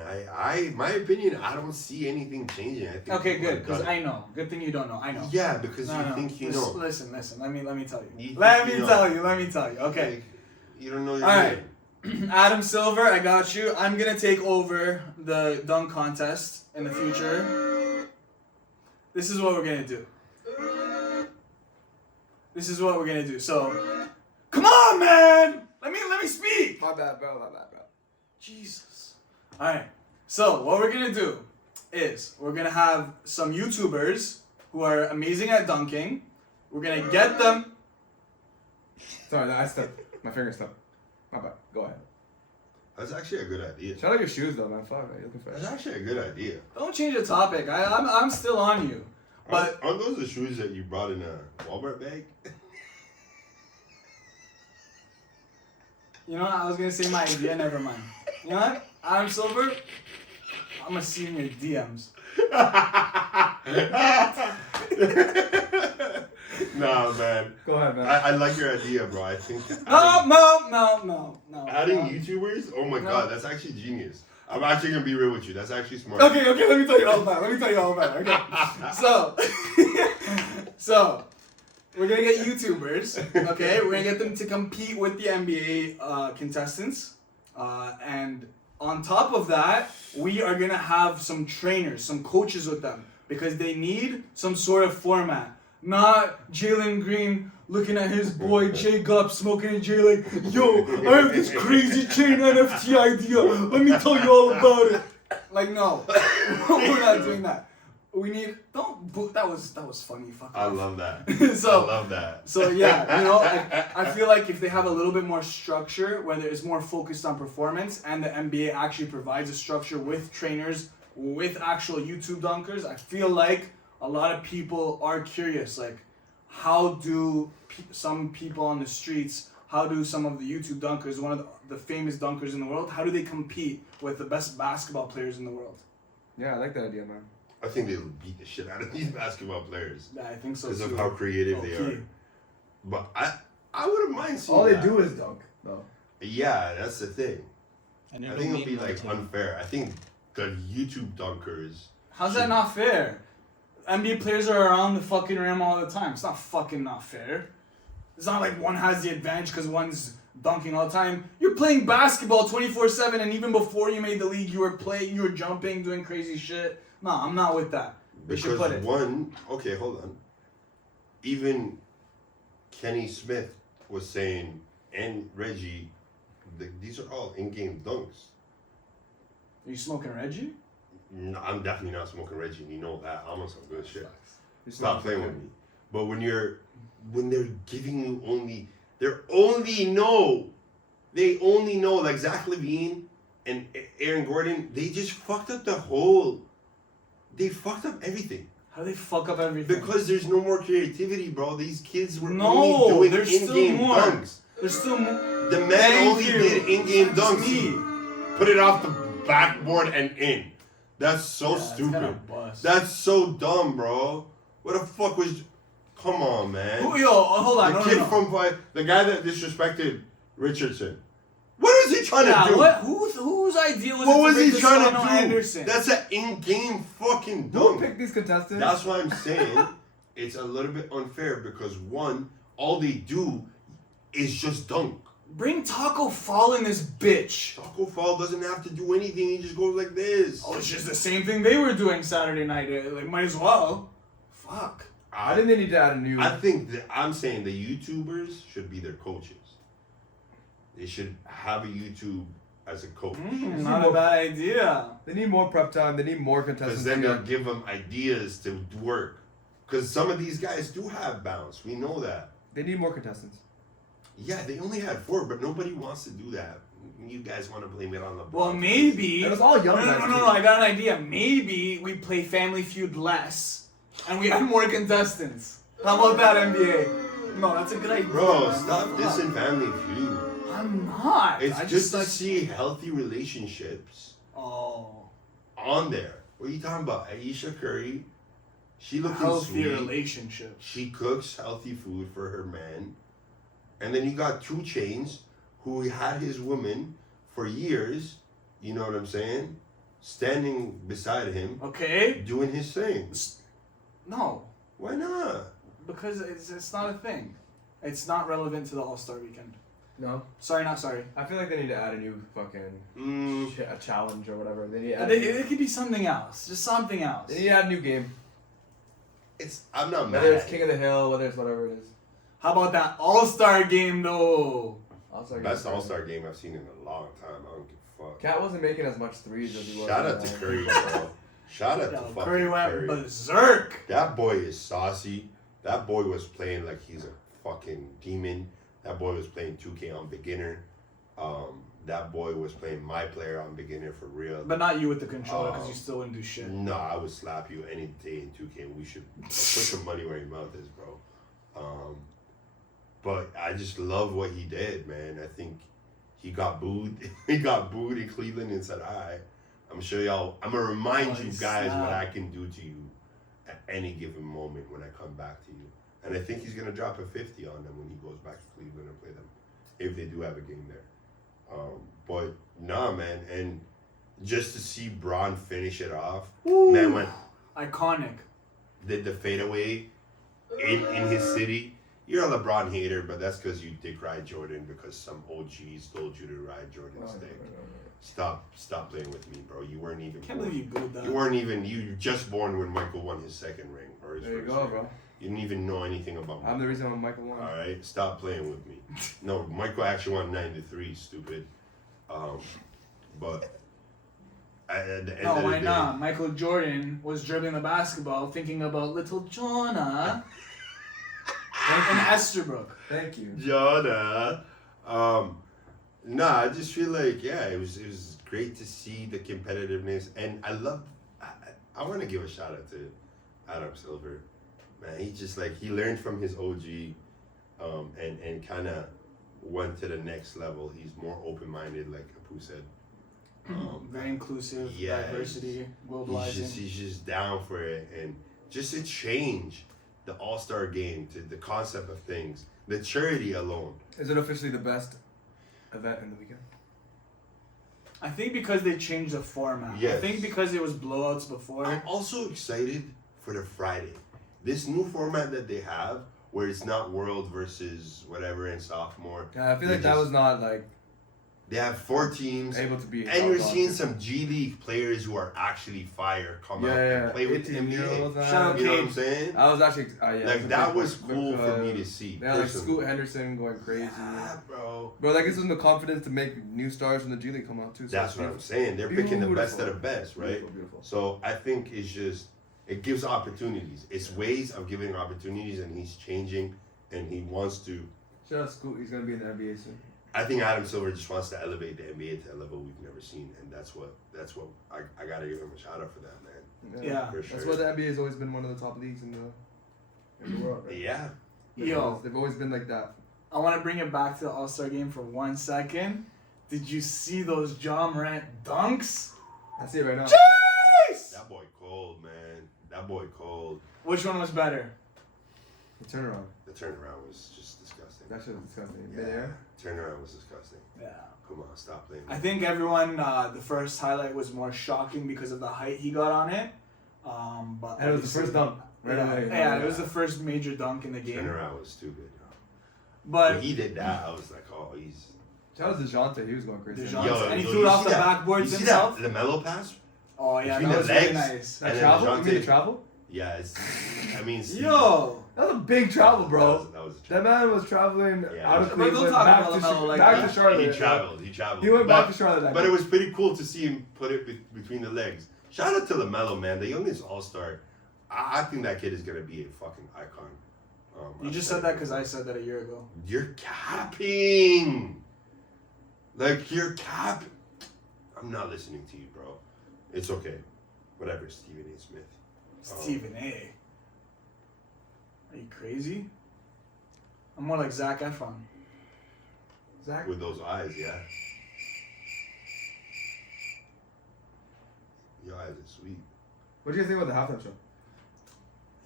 My opinion, I don't see anything changing. I think Okay, people good, have because done- I know. Good thing you don't know. I know. Yeah, because No, you no. think you Just know. Listen. Let me tell you. You Let think me you know. tell you. Okay. Like, you don't know your All right. name. Adam Silver, I got you. I'm gonna take over the dunk contest in the future. This is what we're gonna do. So, come on, man. Let me speak. My bad, bro. Jesus. All right. So what we're gonna do is we're gonna have some YouTubers who are amazing at dunking. We're gonna get them. Sorry, I stepped. My finger stepped. My bad. Go ahead. That's actually a good idea. Shout out your shoes though, man. Fuck, man. You're looking fresh. That's actually a good idea. Don't change the topic. I'm still on you. But Aren't those the shoes that you brought in a Walmart bag? you know what? I was gonna say my idea. Never mind. You know what? Adam Silver. I'm gonna see in your DMs. Nah, man. Go ahead, man. I like your idea, bro. I think No. adding YouTubers, oh my god, that's actually genius. I'm actually gonna be real with you. That's actually smart. Okay, let me tell you all about it. Okay. So we're gonna get YouTubers, okay? We're gonna get them to compete with the NBA contestants. And on top of that, we are gonna have some trainers, some coaches with them. Because they need some sort of format. Not Jalen Green looking at his boy Jay Gup smoking a J like, yo, I have this crazy chain NFT idea. Let me tell you all about it. Like, no, we're not doing that. We need don't boo. That was funny. Fuck I off. love that. So- I love that. So yeah, you know, I feel like if they have a little bit more structure, whether it's more focused on performance, and the NBA actually provides a structure with trainers, with actual YouTube dunkers, I feel like a lot of people are curious. Like, how do some people on the streets? How do some of the YouTube dunkers, one of the famous dunkers in the world, how do they compete with the best basketball players in the world? Yeah, I like that idea, man. I think they'll beat the shit out of these basketball players Yeah, I think so because too. of how creative they Okay. are. But I wouldn't mind seeing All they that. do is dunk, though. Yeah, that's the thing. And I think it'll be like unfair. I think the YouTube dunkers. How's that not fair? NBA players are around the fucking rim all the time. It's not fucking not fair. It's not like one has the advantage because one's dunking all the time. You're playing basketball 24/7, and even before you made the league, you were jumping, doing crazy shit. No, I'm not with that. They should put Because it. okay, hold on. Even Kenny Smith was saying, and Reggie, these are all in-game dunks. Are you smoking Reggie? No, I'm definitely not smoking Reggie. You know that. I'm on some good shit. It's Stop not playing fair. with me. But when they're giving you they only know like Zach LaVine and Aaron Gordon, they just fucked up they fucked up everything. How do they fuck up everything? Because there's no more creativity, bro. These kids were No, only doing there's still in-game more. dunks. There's still more. The man Thank only you. did in-game That's dunks. me. Put it off the backboard and in. That's so Yeah, it's stupid. kinda bust. That's so dumb, bro. What the fuck was? Come on, man. Hold on. The No, kid no. from the guy that disrespected Richardson. What was he trying Yeah, to do? what? Whose idea was it What to was bring he this trying Lionel to do? Anderson? That's an in-game fucking Who dunk. picked these contestants? That's why I'm saying it's a little bit unfair because one, all they do is just dunk. Bring Taco Fall in this bitch. Taco Fall doesn't have to do anything. He just goes like this. Oh, it's just the same thing they were doing Saturday night. Like, might as well. Fuck. I think they need to add a new. I think that I'm saying the YouTubers should be their coaches. They should have a YouTube as a coach. Not a bad idea. They need more prep time. They need more contestants. Because then they'll give them ideas to work. Because some of these guys do have bounce. We know that. They need more contestants. Yeah, they only had 4, but nobody wants to do that. You guys want to blame it on LeBron. Well, maybe. It was all young guys, No. too. I got an idea. Maybe we play Family Feud less, and we add more contestants. How about that, NBA? No, that's a good idea. Bro, man. stop Fuck. dissing Family Feud. I'm not. It's I just to like. see healthy relationships Oh. on there. What are you talking about? Aisha Curry, she looking Healthy sweet. relationship. She cooks healthy food for her man. And then you got 2 Chainz, who had his woman for years, you know what I'm saying? Standing beside him, Okay. doing his thing. No, Why not? because it's not a thing. It's not relevant to the All-Star weekend. No, Sorry, not sorry. I feel like they need to add a new fucking a challenge or whatever. They need to add. It could be something else. Just something else. They need to add a new game. I'm not mad. Whether it's King of the Hill, whether it's whatever it is. How about that All-Star game though? All-Star game. Best All-Star game I've seen in a long time. I don't give a fuck. Cat wasn't making as much threes as he was. Shout in out to that. Curry, bro. Shout out to Yo, fucking Curry went Curry. berserk. That boy is saucy. That boy was playing like he's a fucking demon. That boy was playing 2K on beginner. That boy was playing my player on beginner for real. But not you with the controller, because you still wouldn't do shit. No, I would slap you any day in 2K. We should put some money where your mouth is, bro. But I just love what he did, man. I think he got booed. He got booed in Cleveland and said, all right, I'm sure y'all, I'm going to remind you guys what I can do to you at any given moment when I come back to you. And I think he's going to drop a 50 on them when he goes back to Cleveland and play them, if they do have a game there. But nah, man. And just to see Bron finish it off, man, when Iconic. did the fadeaway in his city. You're a LeBron hater, but that's because you dick ride Jordan because some OGs told you to ride Jordan's dick. Stop playing with me, bro. You weren't even Can't born. believe you booed that. You weren't even, you were just born when Michael won his 2nd ring or his There you first go, ring. bro. You didn't even know anything about I'm Michael. the reason why Michael won. Alright, stop playing with me. No, Michael actually won 9-3, stupid. But At the end No, of the why day, not? Michael Jordan was dribbling the basketball, thinking about little Jonah in Esterbrook. Thank you. Jonah. Nah, I just feel like it was great to see the competitiveness, and I want to give a shout out to Adam Silver, man. He just he learned from his OG, and kind of went to the next level. He's more open minded, like Apu said. Very inclusive, yeah, diversity, globalizing. He's just down for it, and just to change the All-Star game to the concept of things, the charity alone. Is it officially the best event in the weekend? I think because they changed the format. Yes. I think because it was blowouts before. I'm also excited for the Friday. This new format that they have, where it's not world versus whatever and sophomore. Yeah, I feel like that was not like They have 4 teams, able to be. and you're seeing some G League players who are actually fire come out and play with the 18-year-olds. NBA. Shout out You know what I'm Cade. saying? I was actually That was cool for me to see. Yeah, like personally. Scoot Henderson going crazy. Yeah, bro. Bro, that gives them the confidence to make new stars from the G League come out too. So That's it's what I'm beautiful. saying. They're picking the best of the Beautiful. best, right? Beautiful, beautiful. So I think it gives opportunities. It's ways of giving opportunities, and he's changing, and he wants to. Shout out Scoot. He's gonna be in the NBA soon. I think Adam Silver just wants to elevate the NBA to a level we've never seen, and that's what I gotta give him a shout out for that, man. Yeah. For sure. That's why the NBA has always been one of the top leagues in the world. Right? Yeah. Yo, They've always been like that. I want to bring it back to the All-Star game for 1 second. Did you see those Ja Morant dunks? I see it right now. Jeez! That boy cold, man. That boy cold. Which one was better? The turnaround. The turnaround was just disgusting. That shit was disgusting. Yeah. Midair. Turnaround was disgusting. Yeah. Come on, stop playing. I think everyone, the first highlight was more shocking because of the height he got on it. But And it was the first dunk. Right yeah, away. yeah, it was the first major dunk in the game. Turnaround was stupid. But When he did that, I was like, oh, he's. Shout out to DeJounte. He was going crazy. DeJounte. And he yo, threw you it off see the that- backboards you see himself. that LaMelo pass? Oh yeah, Between that the was legs? really nice. That And then travel? You mean the DeJounte- travel? Yeah, I mean, Yo, That was a big travel, bro. That was That man was traveling Yeah. out of But don't Cleveland talk back, about to, LaMelo like back that. to Charlotte. He traveled. He went but, back to Charlotte. That But night. it was pretty cool to see him put it between the legs. Shout out to LaMelo, man, the youngest All-Star. I think that kid is gonna be a fucking icon. you just said that because I said that a year ago. You're capping. Like you're capping. I'm not listening to you, bro. It's okay. Whatever, Stephen A. Smith. Stephen A. Are you crazy? I'm more like Zac Efron. Zach. With those eyes, yeah. Your eyes are sweet. What do you guys think about the halftime show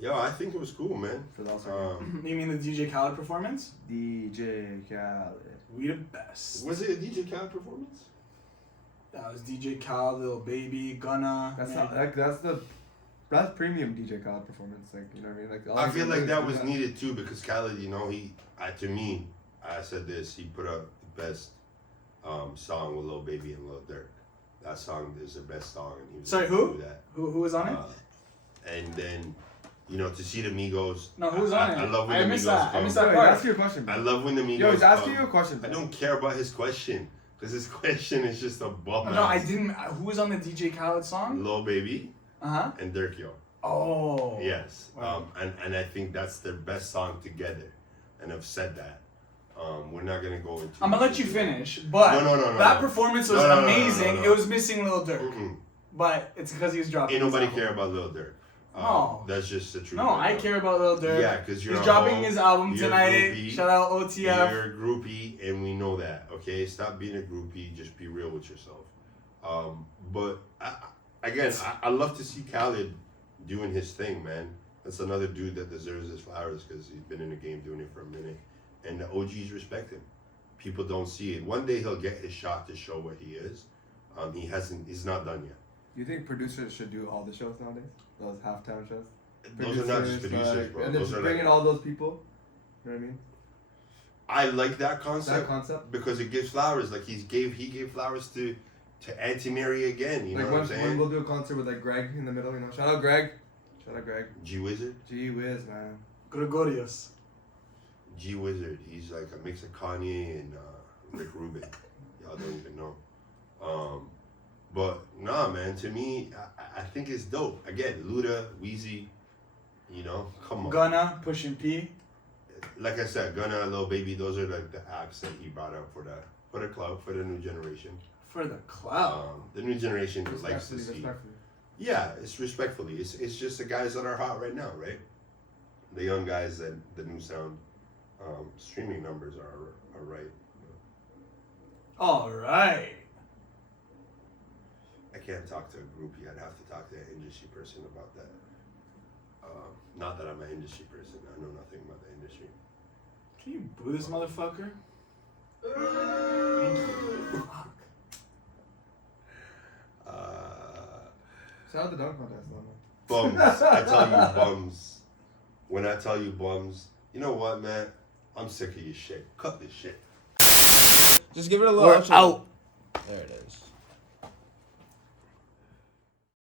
Yo, I think it was cool, man. for the All-Star You mean the DJ Khaled performance? game? DJ Khaled. We the best. Was it a DJ Khaled performance? That was DJ Khaled, Lil Baby, Gunna. That's man. not like that's premium DJ Khaled performance. Like you know what I mean? Like all I he's feel gonna like do that is was do needed too because Khaled, to me, I said this, he put up the best song with Lil Baby and Lil Durk. That song is the best song, and he was Sorry, able to who? do that. Who was on it? And then, to see the Migos. No, who was on it? I love when I the missed Migos that. I come. missed Yo, that he's part. asking you a question. Bro. I love when the Migos Yo, he's asking come. you a question. I Bro. don't care about his question because his question is just a bum. No, I didn't. Who was on the DJ Khaled song? Lil Baby Uh-huh. and Durk, yo. Oh. Yes. Wow. And I think that's their best song together. And I've said that. We're not gonna go into. I'm gonna let you finish, but No, that performance was No. amazing. It was missing Lil Durk, Mm-mm. but it's because he was dropping. Ain't his nobody album. care about Lil Durk. No. That's just the truth. No, I care about Lil Durk. Yeah, because you're He's a dropping hoe, his album you're a tonight. groupie, Shout out OTF. You're a groupie, and we know that. Okay, stop being a groupie. Just be real with yourself. But I love to see Khaled doing his thing, man. That's another dude that deserves his flowers because he's been in the game doing it for a minute, and the OGs respect him. People don't see it. One day he'll get his shot to show what he is. He's not done yet. Do you think producers should do all the shows nowadays? Those halftime shows? Those are not just producers, bro. And then Those just are bring in all those people. You know what I mean? I like that concept. That concept. Because it gives flowers. Like he gave flowers to Auntie Mary again. You know what I'm when saying? we'll do a concert with like Greg in the middle, Shout out Greg. G Wizard. Gee whiz, man. Gregorius. G Wizard. He's like a mix of Kanye and Rick Rubin. Y'all don't even know. But nah, man. To me, I think it's dope. Again, Luda, Weezy, you know, come on. Gunna, Pushin P. Like I said, Gunna, Lil Baby, those are like the acts that he brought out for the club, for the new generation. For the cloud. The new generation likes to Respectfully, see. respectfully. Yeah, it's respectfully. It's just the guys that are hot right now, right? The young guys that the new sound streaming numbers are right. All right. I can't talk to a groupie. I'd have to talk to an industry person about that. Not that I'm an industry person. I know nothing about the industry. Can you boo this motherfucker? Fuck. Shout out the dunk contest, though, man. Bums. I tell you, bums. When I tell you bums, you know what, man? I'm sick of your shit. Cut this shit. Just give it a little. We're out. There it is.